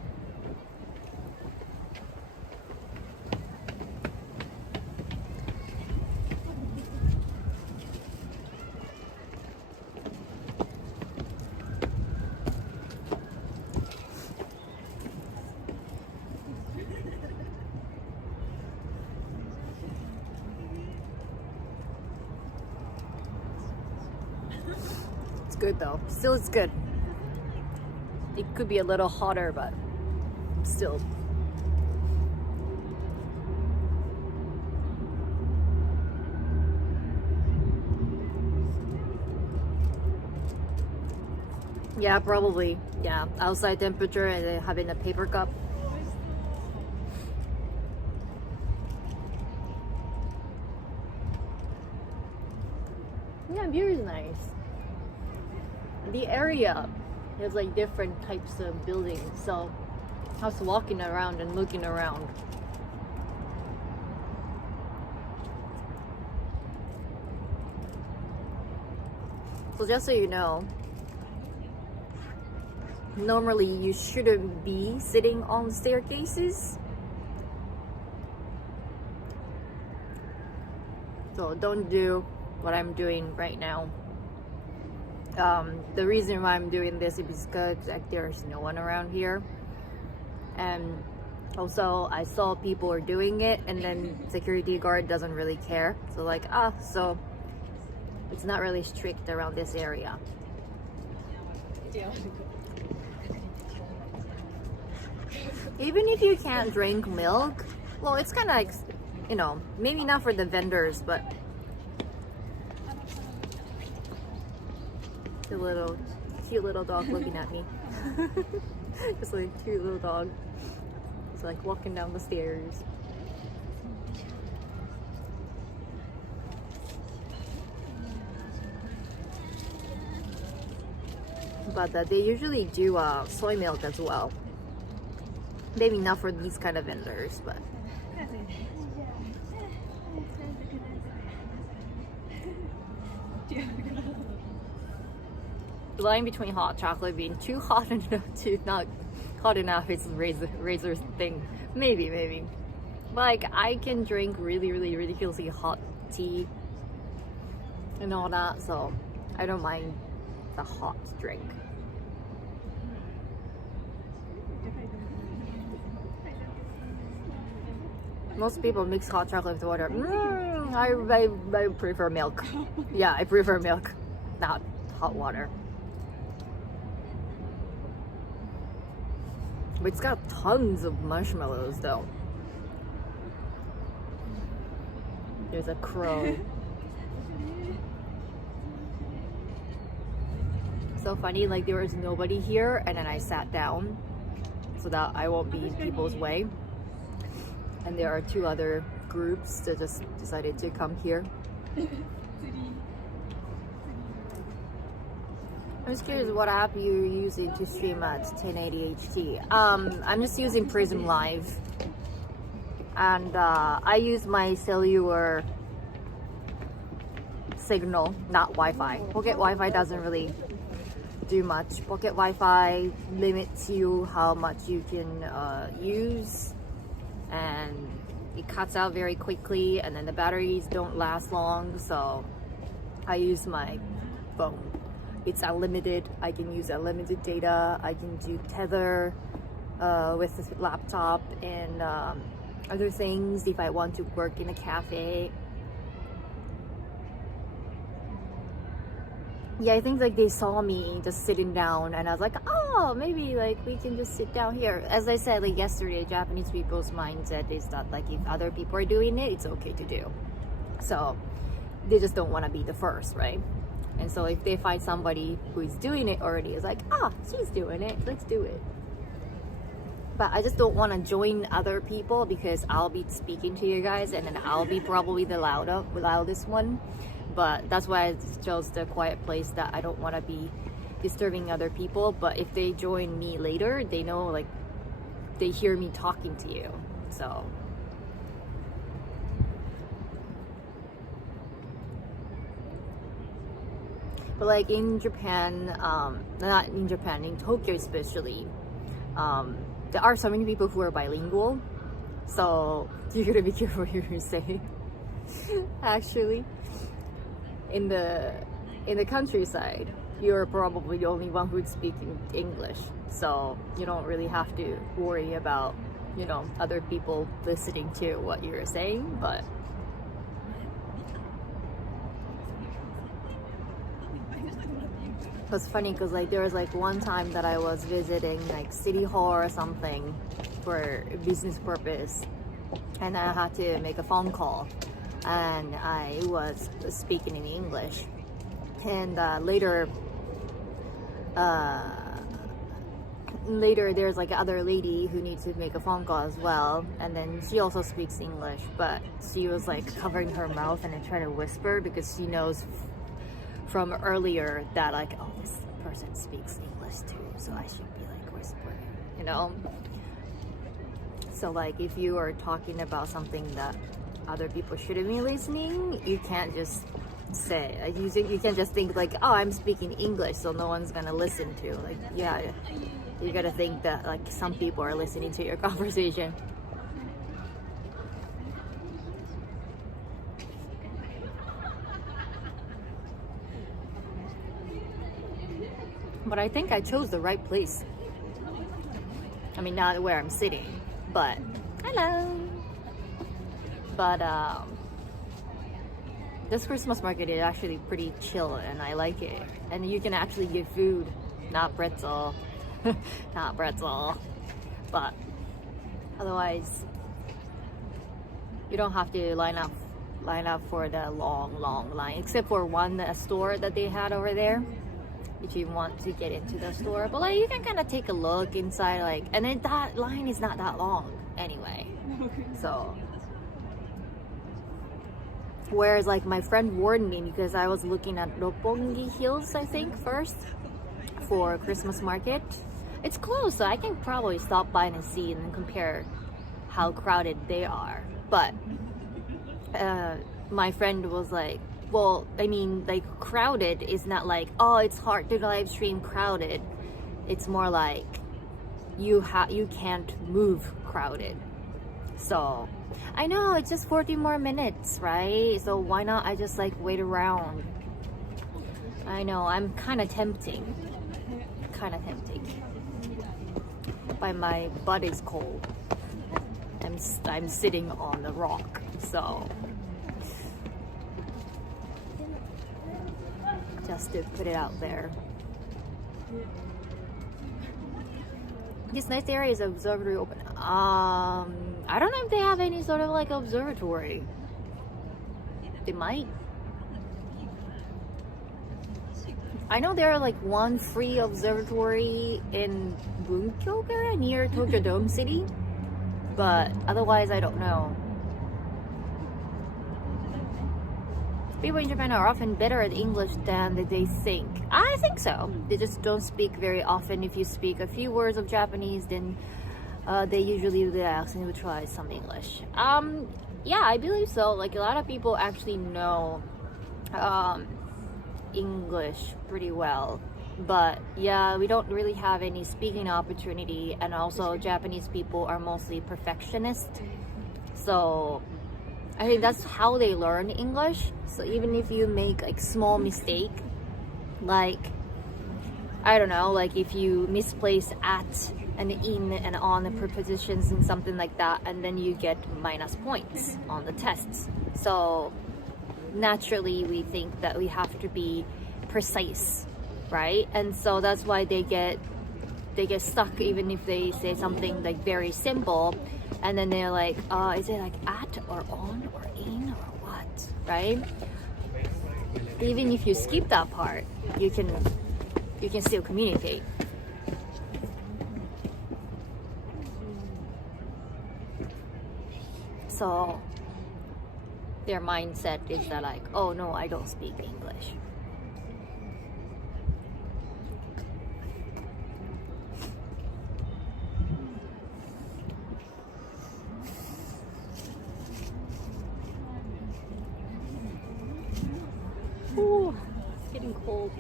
It's good though. Still, it's good. It could be a little hotter, but still. Yeah, probably. Yeah, outside temperature and then having a paper cup. Yeah, beer is nice. The area has like different types of buildings, so I was walking around and looking around. So just so you know, normally you shouldn't be sitting on staircases. So don't do what I'm doing right now. The reason why I'm doing this is because like, there's no one around here, and also I saw people are doing it, and then security guard doesn't really care. So like so it's not really strict around this area. Even if you can't drink milk, well, it's kind of like, you know, maybe not for the vendors, but the cute little dog looking at me. Just like a cute little dog. It's like walking down the stairs. But they usually do soy milk as well. Maybe not for these kind of vendors, but the line between hot chocolate being too hot enough to not hot enough is Razor's thing. Maybe. Like, I can drink really ridiculously hot tea and all that, so I don't mind the hot drink. Most people mix hot chocolate with water. I prefer milk. Yeah, I prefer milk, not hot water. But it's got tons of marshmallows though. There's a crow. So funny, like there was nobody here, and then I sat down so that I won't be in people's way. And there are two other groups that just decided to come here. I'm just curious what app you're using to stream at 1080 HT. I'm just using Prism Live, and I use my cellular signal, not Wi-Fi. Pocket Wi-Fi doesn't really do much. Pocket Wi-Fi limits you how much you can use, and it cuts out very quickly, and then the batteries don't last long, so I use my phone. It's unlimited. I can use unlimited data. I can do tether with this laptop and other things if I want to work in a cafe. Yeah, I think like they saw me just sitting down, and I was like, oh, maybe like we can just sit down here. As I said like yesterday, Japanese people's mindset is that like if other people are doing it, it's okay to do. So they just don't want to be the first, right? And so if they find somebody who is doing it already, it's like, she's doing it, let's do it. But I just don't want to join other people because I'll be speaking to you guys, and then I'll be probably the loudest one. But that's why I chose the quiet place, that I don't want to be disturbing other people. But if they join me later, they know like they hear me talking to you. So but like in Japan, not in Japan, in Tokyo especially, there are so many people who are bilingual, so you gotta be careful what you say. Actually, in the countryside, you're probably the only one who's speaking English, so you don't really have to worry about, you know, other people listening to what you're saying. But it was funny because like there was like one time that I was visiting like City Hall or something for business purpose, and I had to make a phone call, and I was speaking in English, and later there's like other lady who needs to make a phone call as well, and then she also speaks English, but she was like covering her mouth and then trying to whisper because she knows from earlier that like, oh, this person speaks English too, so I should be like whispering, you know. So like if you are talking about something that other people shouldn't be listening, you can't just say, you can't just think like, oh, I'm speaking English so no one's gonna listen to. Like, yeah, you gotta think that like some people are listening to your conversation. But I think I chose the right place. I mean, not where I'm sitting, but hello. But this Christmas market is actually pretty chill, and I like it. And you can actually get food, not pretzel, not pretzel. But otherwise, you don't have to line up for the long line, except for one store that they had over there, if you want to get into the store. But like you can kind of take a look inside, like, and then that line is not that long anyway. So whereas like my friend warned me, because I was looking at Roppongi Hills, I think, first for Christmas market. It's closed, so I can probably stop by and see and then compare how crowded they are. But my friend was like, well, I mean, like, crowded is not like, oh, it's hard to live stream crowded. It's more like you can't move crowded. So I know it's just 40 more minutes, right? So why not I just like wait around? I know, I'm kind of tempting, but my butt is cold. I'm sitting on the rock, so just to put it out there. This nice area is observatory open. I don't know if they have any sort of like observatory. They might. I know there are like one free observatory in Bunkyo area near Tokyo Dome City, but otherwise I don't know. People in Japan are often better at English than they think. I think so. They just don't speak very often. If you speak a few words of Japanese, then they usually relax and will try some English. Yeah, I believe so. Like a lot of people actually know English pretty well. But yeah, we don't really have any speaking opportunity, and also Japanese people are mostly perfectionist. So I think that's how they learn English. So even if you make like small mistake, like, I don't know, like if you misplace at and in and on the prepositions and something like that, and then you get minus points on the tests. So naturally we think that we have to be precise, right? And so that's why they get stuck even if they say something like very simple, and then they're like, is it like at or on or in or what, right? Even if you skip that part, you can still communicate. So their mindset is that like, oh no, I don't speak English. cold.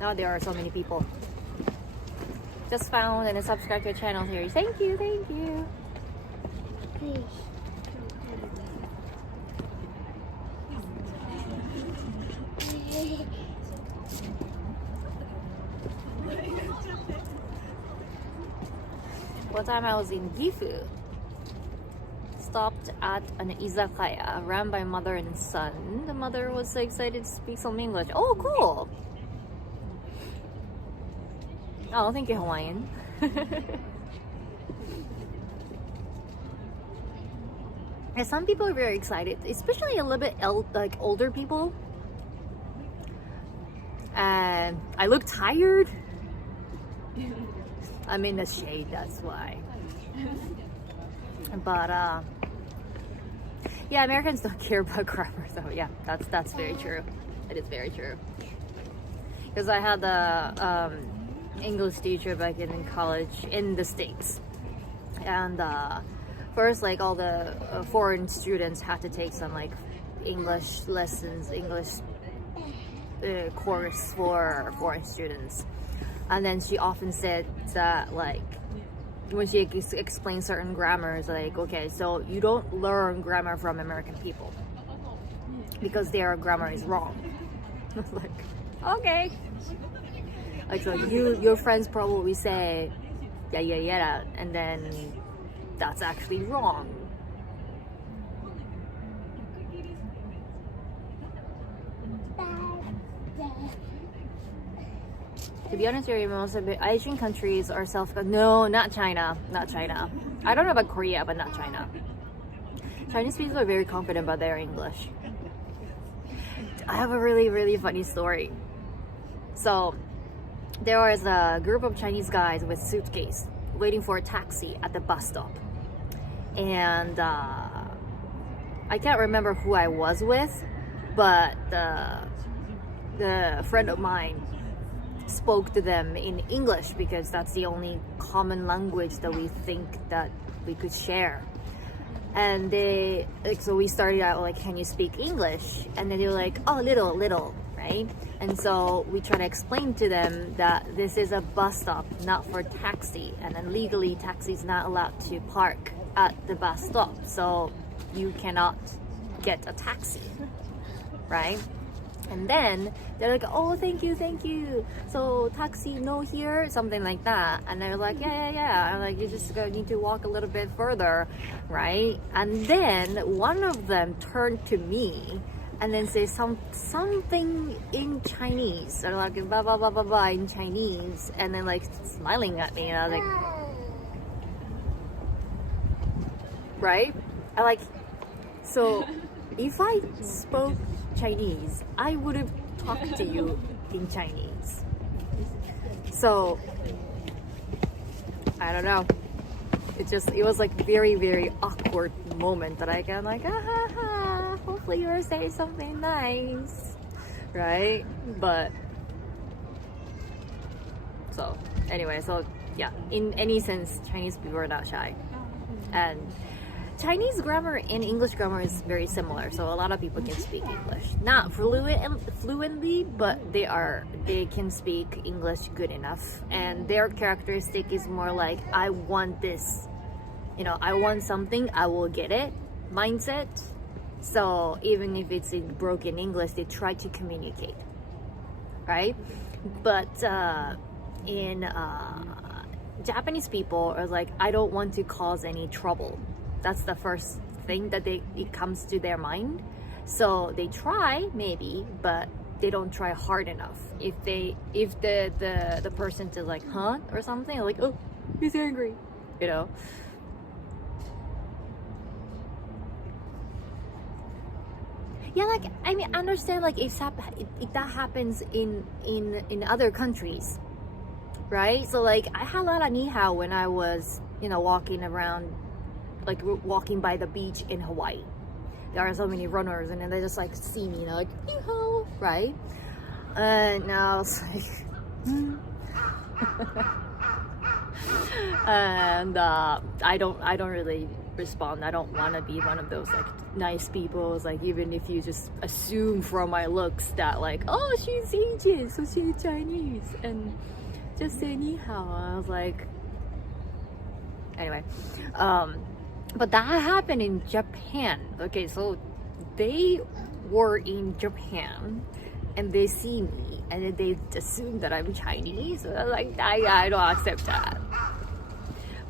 Now there are so many people. Just found and subscribe to your channel here. Thank you, thank you. One time I was in Gifu. Stopped at an izakaya run by mother and son. The mother was so excited to speak some English. Oh, cool! Oh, thank you, Hawaiian. And some people are very excited, especially a little bit like older people. And I look tired. I'm in the shade, that's why. But yeah, Americans don't care about grammar, so yeah, that's very true. It is very true. Because I had a English teacher back in college in the States, and first, like, all the foreign students had to take some like English lessons, English course for foreign students. And then she often said that, like, when she explained certain grammars, like, okay, so you don't learn grammar from American people because their grammar is wrong. I was like, okay. Like, so your friends probably say yeah, and then that's actually wrong. To be honest with you, most of the Asian countries are no, not China. I don't know about Korea, but not China. Chinese people are very confident about their English. I have a really funny story. So there was a group of Chinese guys with suitcase waiting for a taxi at the bus stop, and I can't remember who I was with, but the friend of mine spoke to them in English because that's the only common language that we think that we could share. And they, like, so we started out like, can you speak English? And then they were like, oh, little, right? And so we try to explain to them that this is a bus stop, not for taxi, and then legally taxi's not allowed to park at the bus stop, so you cannot get a taxi, right? And then they're like, oh, thank you. So taxi no here, something like that. And they're like, yeah. I'm like, you just need to walk a little bit further, right? And then one of them turned to me and then say something in Chinese. They're like, blah, blah, blah, blah, blah, in Chinese. And then like smiling at me. And I was like, right? I like, so if I spoke Chinese, I would have talked to you in Chinese. So I don't know. It was like very awkward moment that I can like, hopefully you're saying something nice, right? But so anyway, so yeah, in any sense, Chinese people are not shy, and Chinese grammar and English grammar is very similar, so a lot of people can speak English. Not fluently, but they can speak English good enough. And their characteristic is more like, I want this, I want something, I will get it mindset. So even if it's in broken English, they try to communicate, right? But in Japanese people are like, I don't want to cause any trouble. That's the first thing that it comes to their mind. So they try maybe, but they don't try hard enough. If the person is like, huh, or something, like, oh, he's angry, Yeah, like, I mean, understand, like, if that happens in other countries, right? So like, I had a lot of ni hao when I was walking around, like walking by the beach in Hawaii. there are so many runners, and then they just like see me, like, yoo-hoo, right? And now it's like, and I don't really respond. I don't want to be one of those like nice people. It's like, even if you just assume from my looks that like, oh, she's Asian, so she's Chinese, and just say ni hao. I was like, anyway, but that happened in Japan. Okay, so they were in Japan and they see me and then they assume that I'm Chinese. So I was like, I don't accept that.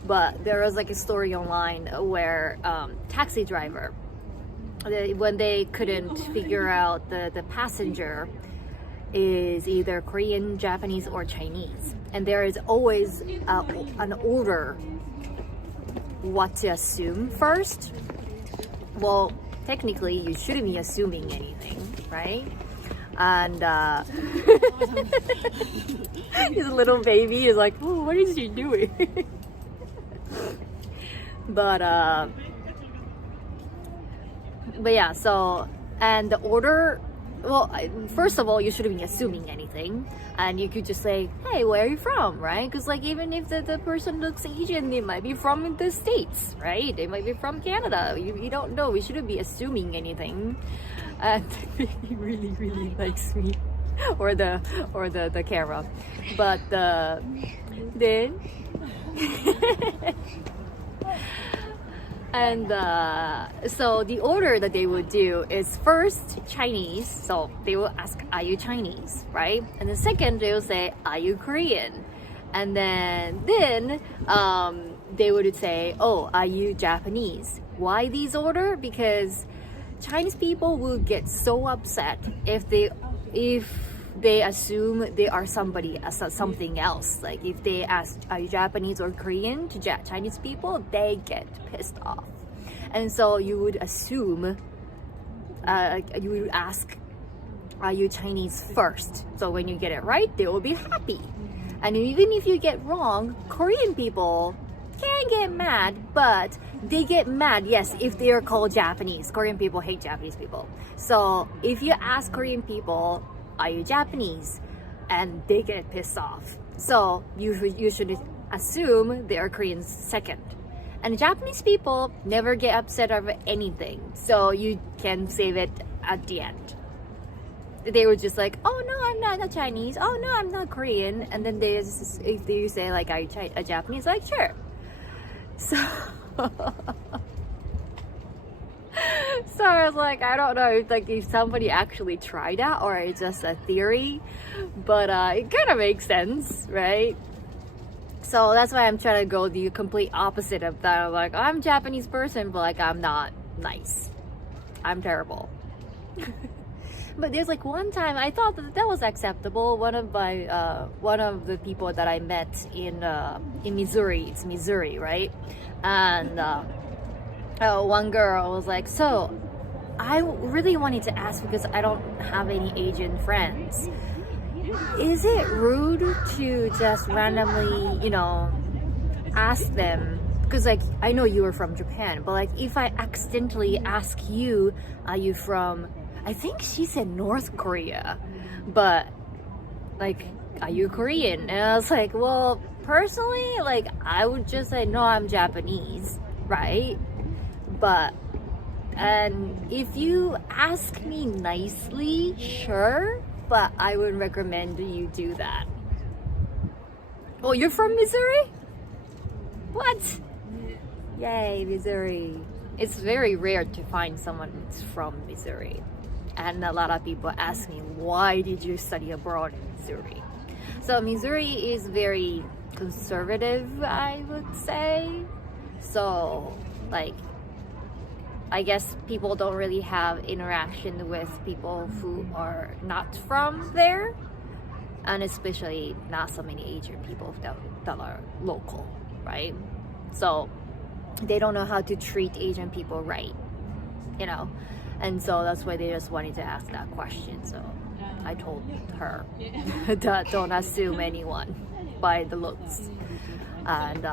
But there was like a story online where taxi driver, when they couldn't figure out the passenger is either Korean, Japanese, or Chinese, and there is always an order what to assume first. Well, technically you shouldn't be assuming anything, right? And his little baby is like, oh, what is she doing? But yeah, so, and the order, well, first of all, you shouldn't be assuming anything, and you could just say, hey, where are you from, right? Because like, even if the person looks Asian, they might be from the States, right? They might be from Canada. You don't know. We shouldn't be assuming anything. And he really, really likes me, or the camera. But then and so the order that they would do is first Chinese, so they will ask, are you Chinese, right? And the second, they will say, are you Korean? And then they would say, oh, are you Japanese? Why these order? Because Chinese people will get so upset if they assume they are something else. Like if they ask, are you Japanese or Korean, to Chinese people, they get pissed off. And so you would assume, you would ask, are you Chinese first? So when you get it right, they will be happy. And even if you get wrong, Korean people can get mad, but they get mad, yes, if they are called Japanese. Korean people hate Japanese people. So if you ask Korean people, are you Japanese? And they get pissed off. So you should assume they are Koreans second. And Japanese people never get upset over anything. So you can save it at the end. They were just like, oh no, I'm not Chinese. Oh no, I'm not Korean. And then if they say like, are you a Japanese? Like, sure. So so I was like, I don't know if somebody actually tried that or it's just a theory, but it kind of makes sense, right? So that's why I'm trying to go the complete opposite of that. I'm like, I'm a Japanese person, but like, I'm not nice. I'm terrible. But there's like one time I thought that was acceptable. One of the people that I met in Missouri, it's Missouri, right? And one girl was like, so I really wanted to ask, because I don't have any Asian friends, is it rude to just randomly, ask them? Because like, I know you were from Japan, but like, if I accidentally ask you, are you from, I think she said North Korea, but like, are you Korean? And I was like, well, personally, like, I would just say, no, I'm Japanese, right? But, and if you ask me nicely, sure, but I would recommend you do that. Oh, you're from Missouri? What? Yay, Missouri. It's very rare to find someone who's from Missouri. And a lot of people ask me, why did you study abroad in Missouri? So Missouri is very conservative, I would say. So, like, I guess people don't really have interaction with people who are not from there, and especially not so many Asian people that are local, right? So they don't know how to treat Asian people right, and so that's why they just wanted to ask that question. So I told her that don't assume anyone by the looks. And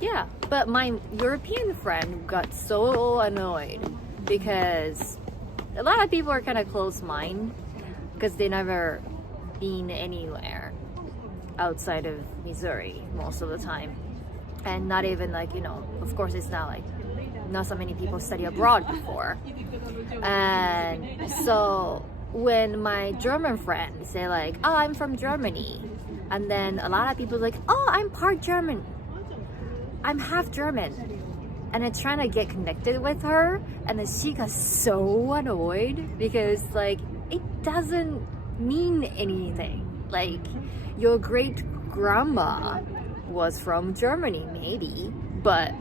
yeah, but my European friend got so annoyed because a lot of people are kind of close-minded because they never been anywhere outside of Missouri most of the time, and not even like, you know, of course it's not like not so many people study abroad before. And so when my German friends say like, oh, I'm from Germany, and then a lot of people like, oh, I'm part German, I'm half German, and it's trying to get connected with her, and then she got so annoyed because like it doesn't mean anything. Like, your great grandma was from Germany maybe, but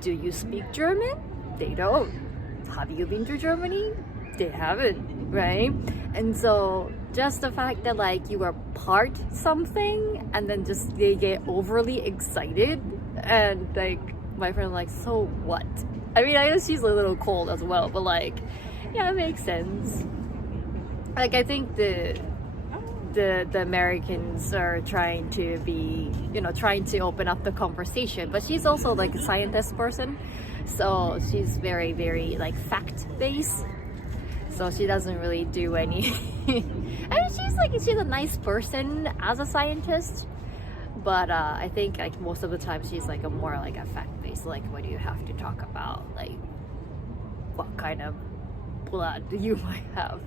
do you speak German? They don't. Have you been to Germany? They haven't, right? And so just the fact that like you are part something and then just they get overly excited, and like my friend like, so what? I mean, I guess she's a little cold as well, but like, yeah, it makes sense. Like, I think the Americans are trying to be, you know, trying to open up the conversation, but she's also like a scientist person, so she's very, very like fact-based, so she doesn't really do any I mean, she's a nice person as a scientist, but I think like most of the time she's like a more like a fact-based, like what do you have to talk about, like what kind of blood you might have.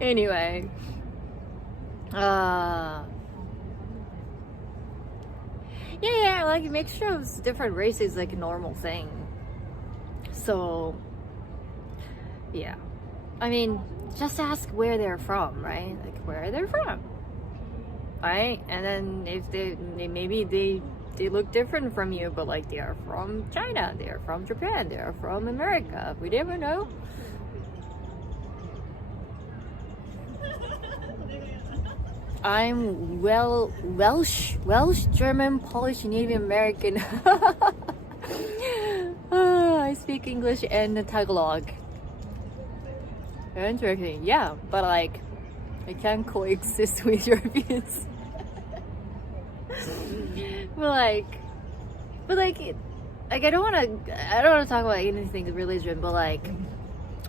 Anyway, yeah, like a mixture of different races, like a normal thing. So yeah, I mean, just ask where they're from, right? Like where they're from, right? And then if they maybe they look different from you, but like they are from China, they are from Japan, they are from America, we never know. I'm Welsh, German, Polish, Native American. I speak English and Tagalog. Interesting, yeah, but like I can't coexist with Europeans. but I don't want to talk about anything religion, but like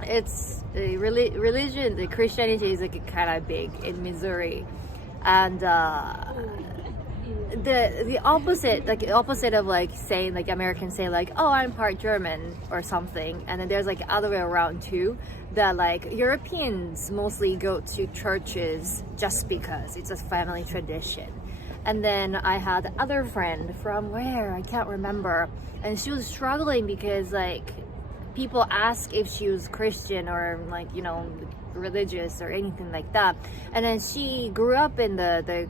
it's the religion, the Christianity is like kind of big in Missouri. And the opposite of like saying like Americans say like, oh, I'm part German or something, and then there's like other way around too, that like Europeans mostly go to churches just because it's a family tradition. And then I had other friend from where I can't remember, and she was struggling because like people ask if she was Christian or like, you know, religious or anything like that, and then she grew up in the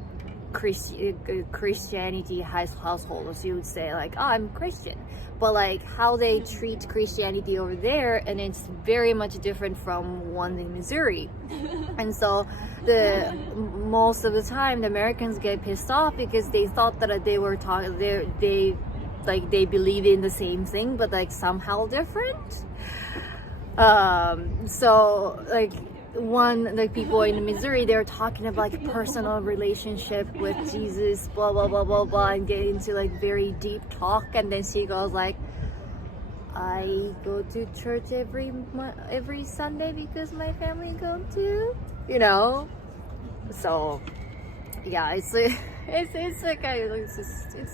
Christianity household, so she would say like, oh, I'm Christian, but like how they treat Christianity over there, and it's very much different from one in Missouri. And so most of the time the Americans get pissed off because they thought that they were talking, they believe in the same thing but like somehow different. So like people in Missouri, they're talking about like personal relationship with Jesus, blah blah blah blah blah, and get into like very deep talk, and then she goes like, I go to church every Sunday because my family go to, you know. So yeah, it's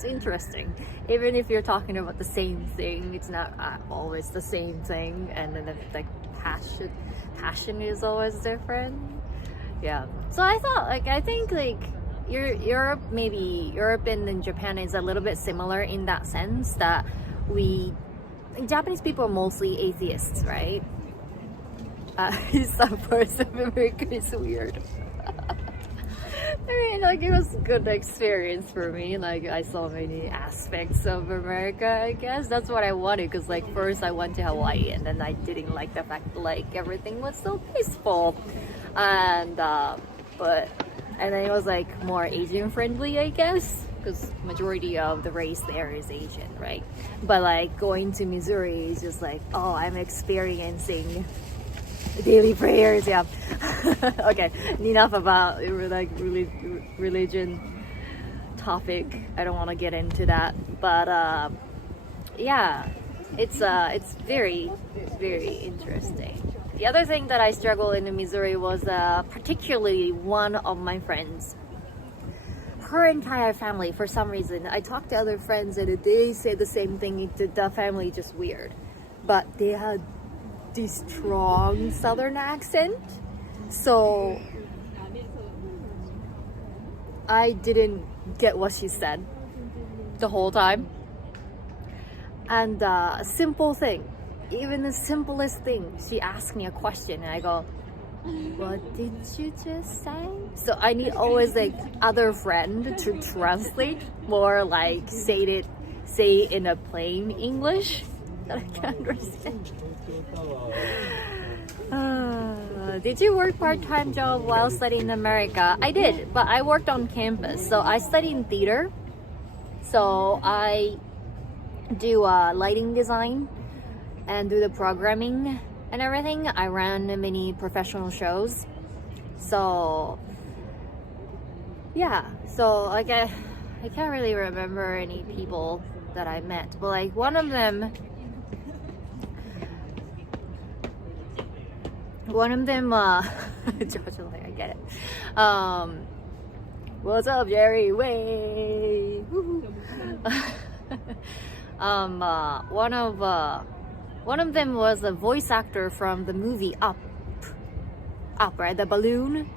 interesting. Even if you're talking about the same thing, it's not always the same thing, and then like passion is always different. Yeah. So I thought I think like Europe and Japan is a little bit similar in that sense that Japanese people are mostly atheists, right? Some parts of America is weird. I mean, like, it was a good experience for me. Like, I saw many aspects of America, I guess. That's what I wanted, because, like, first I went to Hawaii, and then I didn't like the fact that, like, everything was so peaceful. And, and then it was, like, more Asian-friendly, I guess, because majority of the race there is Asian, right? But, like, going to Missouri is just like, oh, I'm experiencing daily prayers, yeah. Okay, enough about like religion topic. I don't want to get into that, but yeah. it's very, very interesting. The other thing that I struggled in Missouri was particularly one of my friends. Her entire family, for some reason, I talked to other friends and they said the same thing. The family just weird, but they had this strong Southern accent, so I didn't get what she said the whole time. And a simple thing, even the simplest thing, she asked me a question and I go, what did you just say? So I need always like other friend to translate, more like say in a plain English that I can understand. Did you work part-time job while studying in America? I did, but I worked on campus. So I studied in theater. So I do lighting design and do the programming and everything. I ran many professional shows. So yeah, so like I can't really remember any people that I met, but like one of them Josh, like, I get it. What's up, Jerry? Way. One of them was a voice actor from the movie Up, right? The balloon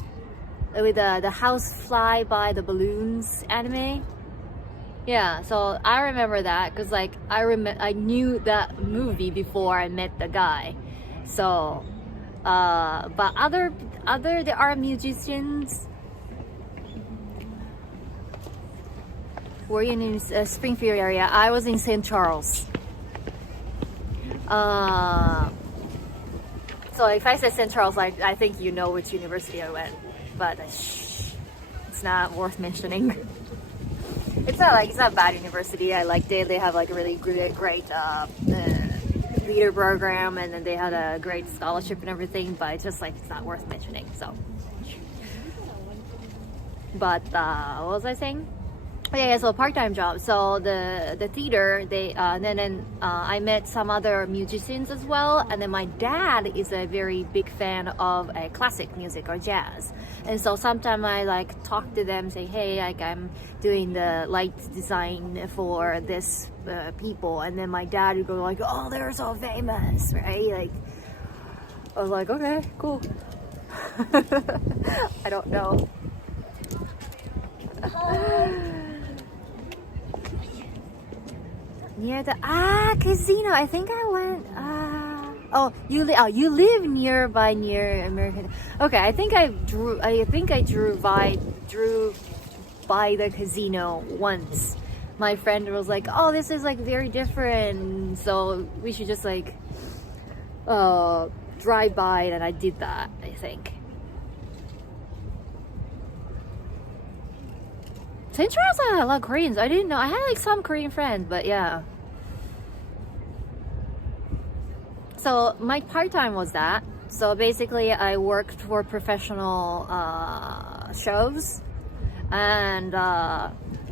with the house fly by the balloons anime. Yeah, so I remember that because like I knew that movie before I met the guy. So, but there are musicians. Were you in Springfield area? I was in St. Charles. So if I said St. Charles, I think you know which university I went, but it's not worth mentioning. It's not a bad university. I liked it. They have like a really great theater program, and then they had a great scholarship and everything. But it's just like it's not worth mentioning. So, but what was I saying? Yeah, so part-time job. So the theater, then I met some other musicians as well, and then my dad is a very big fan of classic music or jazz, and so sometimes I like talk to them, say, hey, like I'm doing the light design for this people, and then my dad would go like, oh, they're so famous, right? Like I was like, okay, cool. I don't know. Near the casino. I think I went. You live near American. Okay, I think I drew by the casino once. My friend was like, "Oh, this is like very different, so we should just like drive by," and I did that. I think. St. Charles had a lot of Koreans. I didn't know. I had like some Korean friends, but yeah. So my part-time was that. So basically I worked for professional shows. And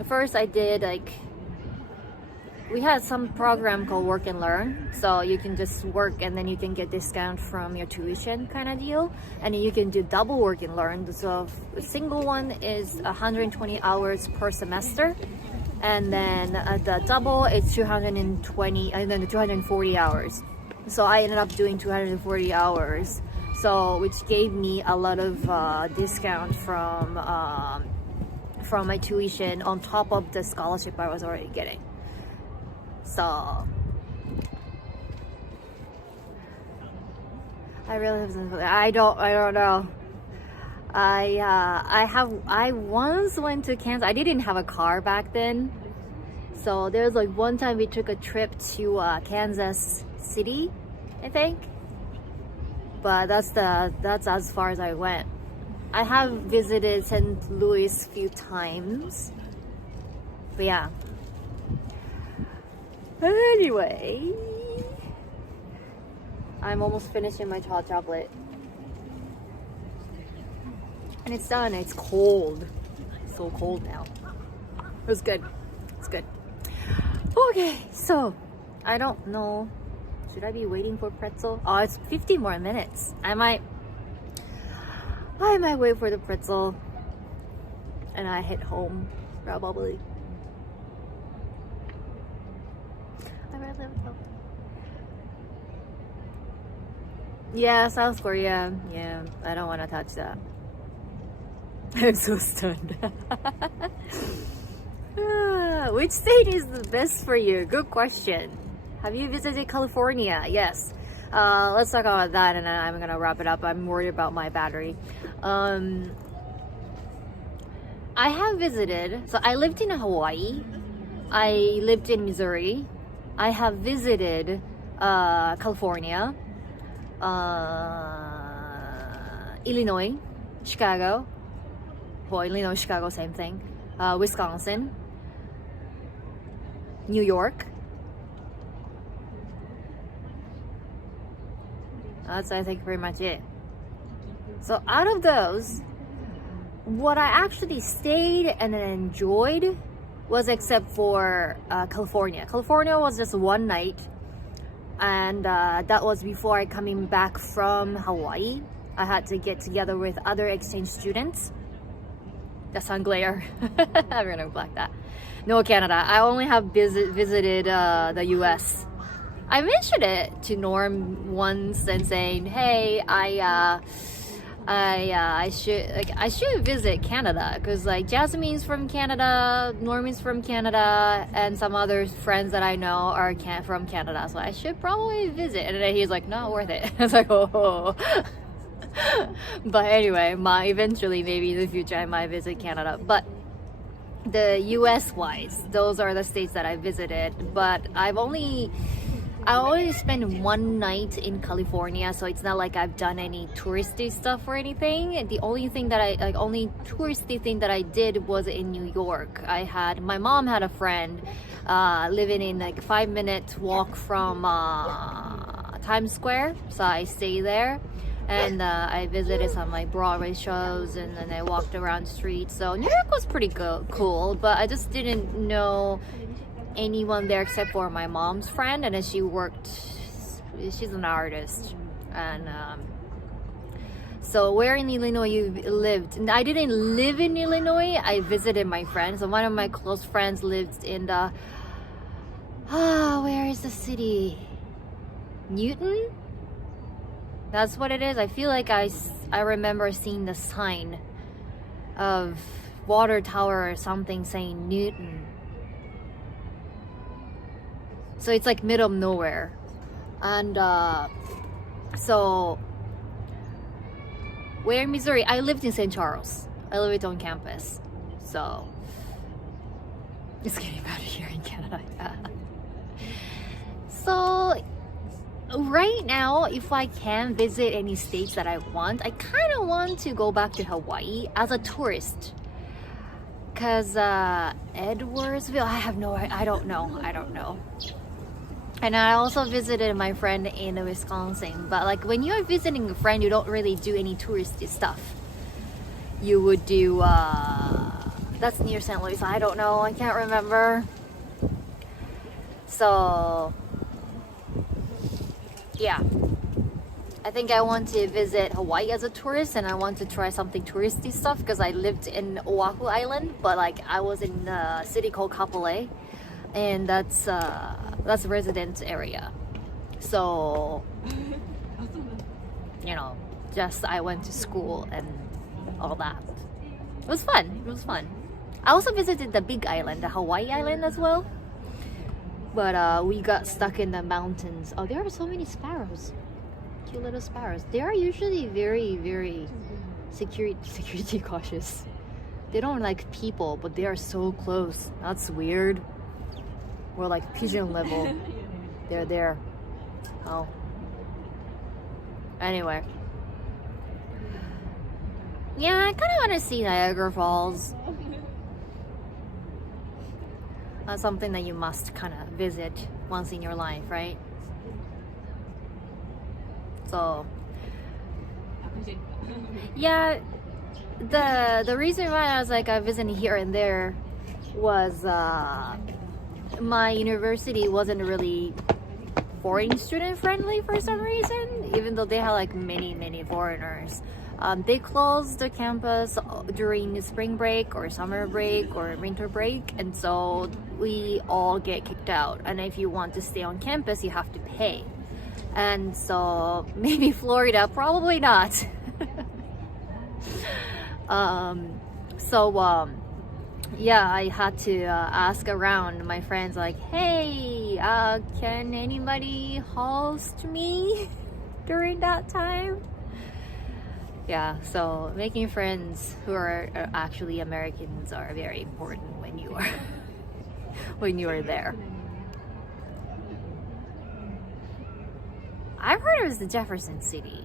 first I did like, we had some program called Work and Learn. So you can just work and then you can get discount from your tuition kind of deal. And you can do double Work and Learn. So a single one is 120 hours per semester. And then the double is 220, and then 240 hours. So I ended up doing 240 hours. So which gave me a lot of discount from my tuition on top of the scholarship I was already getting. So I really I don't know. I once went to Kansas. I didn't have a car back then. So there's like one time we took a trip to Kansas City, I think. But that's as far as I went. I have visited St. Louis a few times. But yeah. Anyway, I'm almost finishing my hot chocolate. And it's done. It's cold. It's so cold now. It was good. It's good. Okay, so I don't know. Should I be waiting for pretzel? Oh, it's 50 more minutes. I might wait for the pretzel and I head home probably. I really don't. Yeah, South Korea. Yeah, I don't want to touch that. I'm so stunned. Which state is the best for you? Good question. Have you visited California? Yes. Let's talk about that and then I'm gonna wrap it up. I'm worried about my battery. I have visited, so I lived in Hawaii. I lived in Missouri. I have visited California, Illinois, Chicago. Well, Illinois, Chicago, same thing. Wisconsin, New York. That's, I think, pretty much it. So out of those, what I actually stayed and enjoyed was except for California. California was just one night, and that was before I coming back from Hawaii. I had to get together with other exchange students. The sun glare. I'm gonna block that. No, Canada. I only have visited the US. I mentioned it to Norm once and saying, "Hey, I should visit Canada because like Jasmine's from Canada, Norman's from Canada, and some other friends that I know are from Canada. So I should probably visit." And then he's like, "Not worth it." I was like, "Oh." But anyway, eventually maybe in the future I might visit Canada. But the US wise, those are the states that I visited. But I only spent one night in California, so it's not like I've done any touristy stuff or anything. The only thing that only touristy thing that I did was in New York. My mom had a friend living in like 5-minute walk from Times Square, so I stayed there. And I visited some like Broadway shows, and then I walked around the streets. So New York was pretty cool, but I just didn't know anyone there except for my mom's friend, and then she's an artist. And so where in Illinois you lived? I didn't live in Illinois. I visited my friends. So one of my close friends lived in the where is the city? Newton? That's what it is. I feel like I remember seeing the sign of water tower or something saying Newton. So it's like middle of nowhere. And so where in Missouri? I lived in St. Charles. I lived on campus. So it's getting better here in Canada. So right now, if I can visit any states that I want, I kind of want to go back to Hawaii as a tourist. Cause Edwardsville, I don't know. And I also visited my friend in Wisconsin. But like when you're visiting a friend, you don't really do any touristy stuff. You would do, that's near St. Louis. I don't know. I can't remember. So, yeah. I think I want to visit Hawaii as a tourist, and I want to try something touristy stuff because I lived in Oahu Island, but like I was in a city called Kapolei, and that's a residence area. So, you know, just I went to school and all that. It was fun. I also visited the big island, the Hawaii Island as well. But we got stuck in the mountains. Oh, there are so many sparrows. Cute little sparrows. They are usually very, very security cautious. They don't like people, but they are so close. That's weird. We're like pigeon level. They're there. Oh. Anyway. Yeah, I kind of want to see Niagara Falls. That's something that you must kind of visit once in your life, right? So, yeah, the reason why I was like I visited here and there was my university wasn't really foreign student friendly for some reason, even though they had like many foreigners. They closed the campus during spring break or summer break or winter break, and so we all get kicked out. And if you want to stay on campus, you have to pay. And so maybe Florida, probably not. Yeah, I had to ask around my friends like, hey, can anybody host me during that time? Yeah, so making friends who are actually Americans are very important when you are when you are there. I've heard it was the Jefferson City.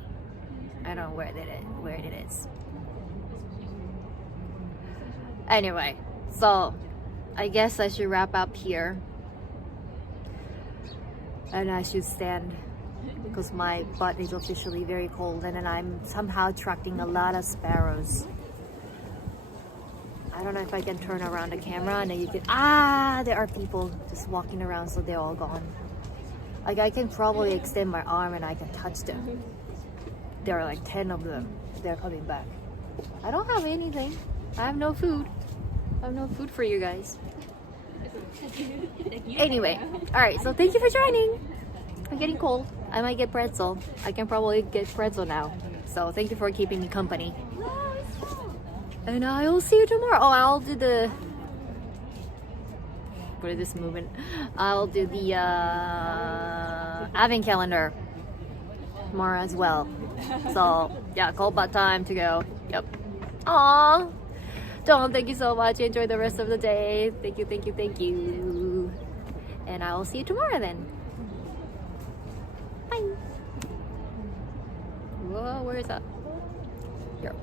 I don't know where it is. Anyway, so I guess I should wrap up here, and I should stand because my butt is officially very cold, and then I'm somehow attracting a lot of sparrows. I don't know if I can turn around the camera and then you can, there are people just walking around, so they're all gone. Like I can probably extend my arm and I can touch them. There are like 10 of them. They're coming back. I don't have anything. I have no food. I have no food for you guys. Anyway, alright, so thank you for joining. I'm getting cold. I might get pretzel. I can probably get pretzel now. So thank you for keeping me company. And I will see you tomorrow. Oh, I'll do the... What is this movement? I'll do the advent calendar tomorrow as well. So yeah, cold butt time to go. Yep. Aww. John, thank you so much. Enjoy the rest of the day. Thank you. And I will see you tomorrow then. Bye. Whoa, where is that? Here.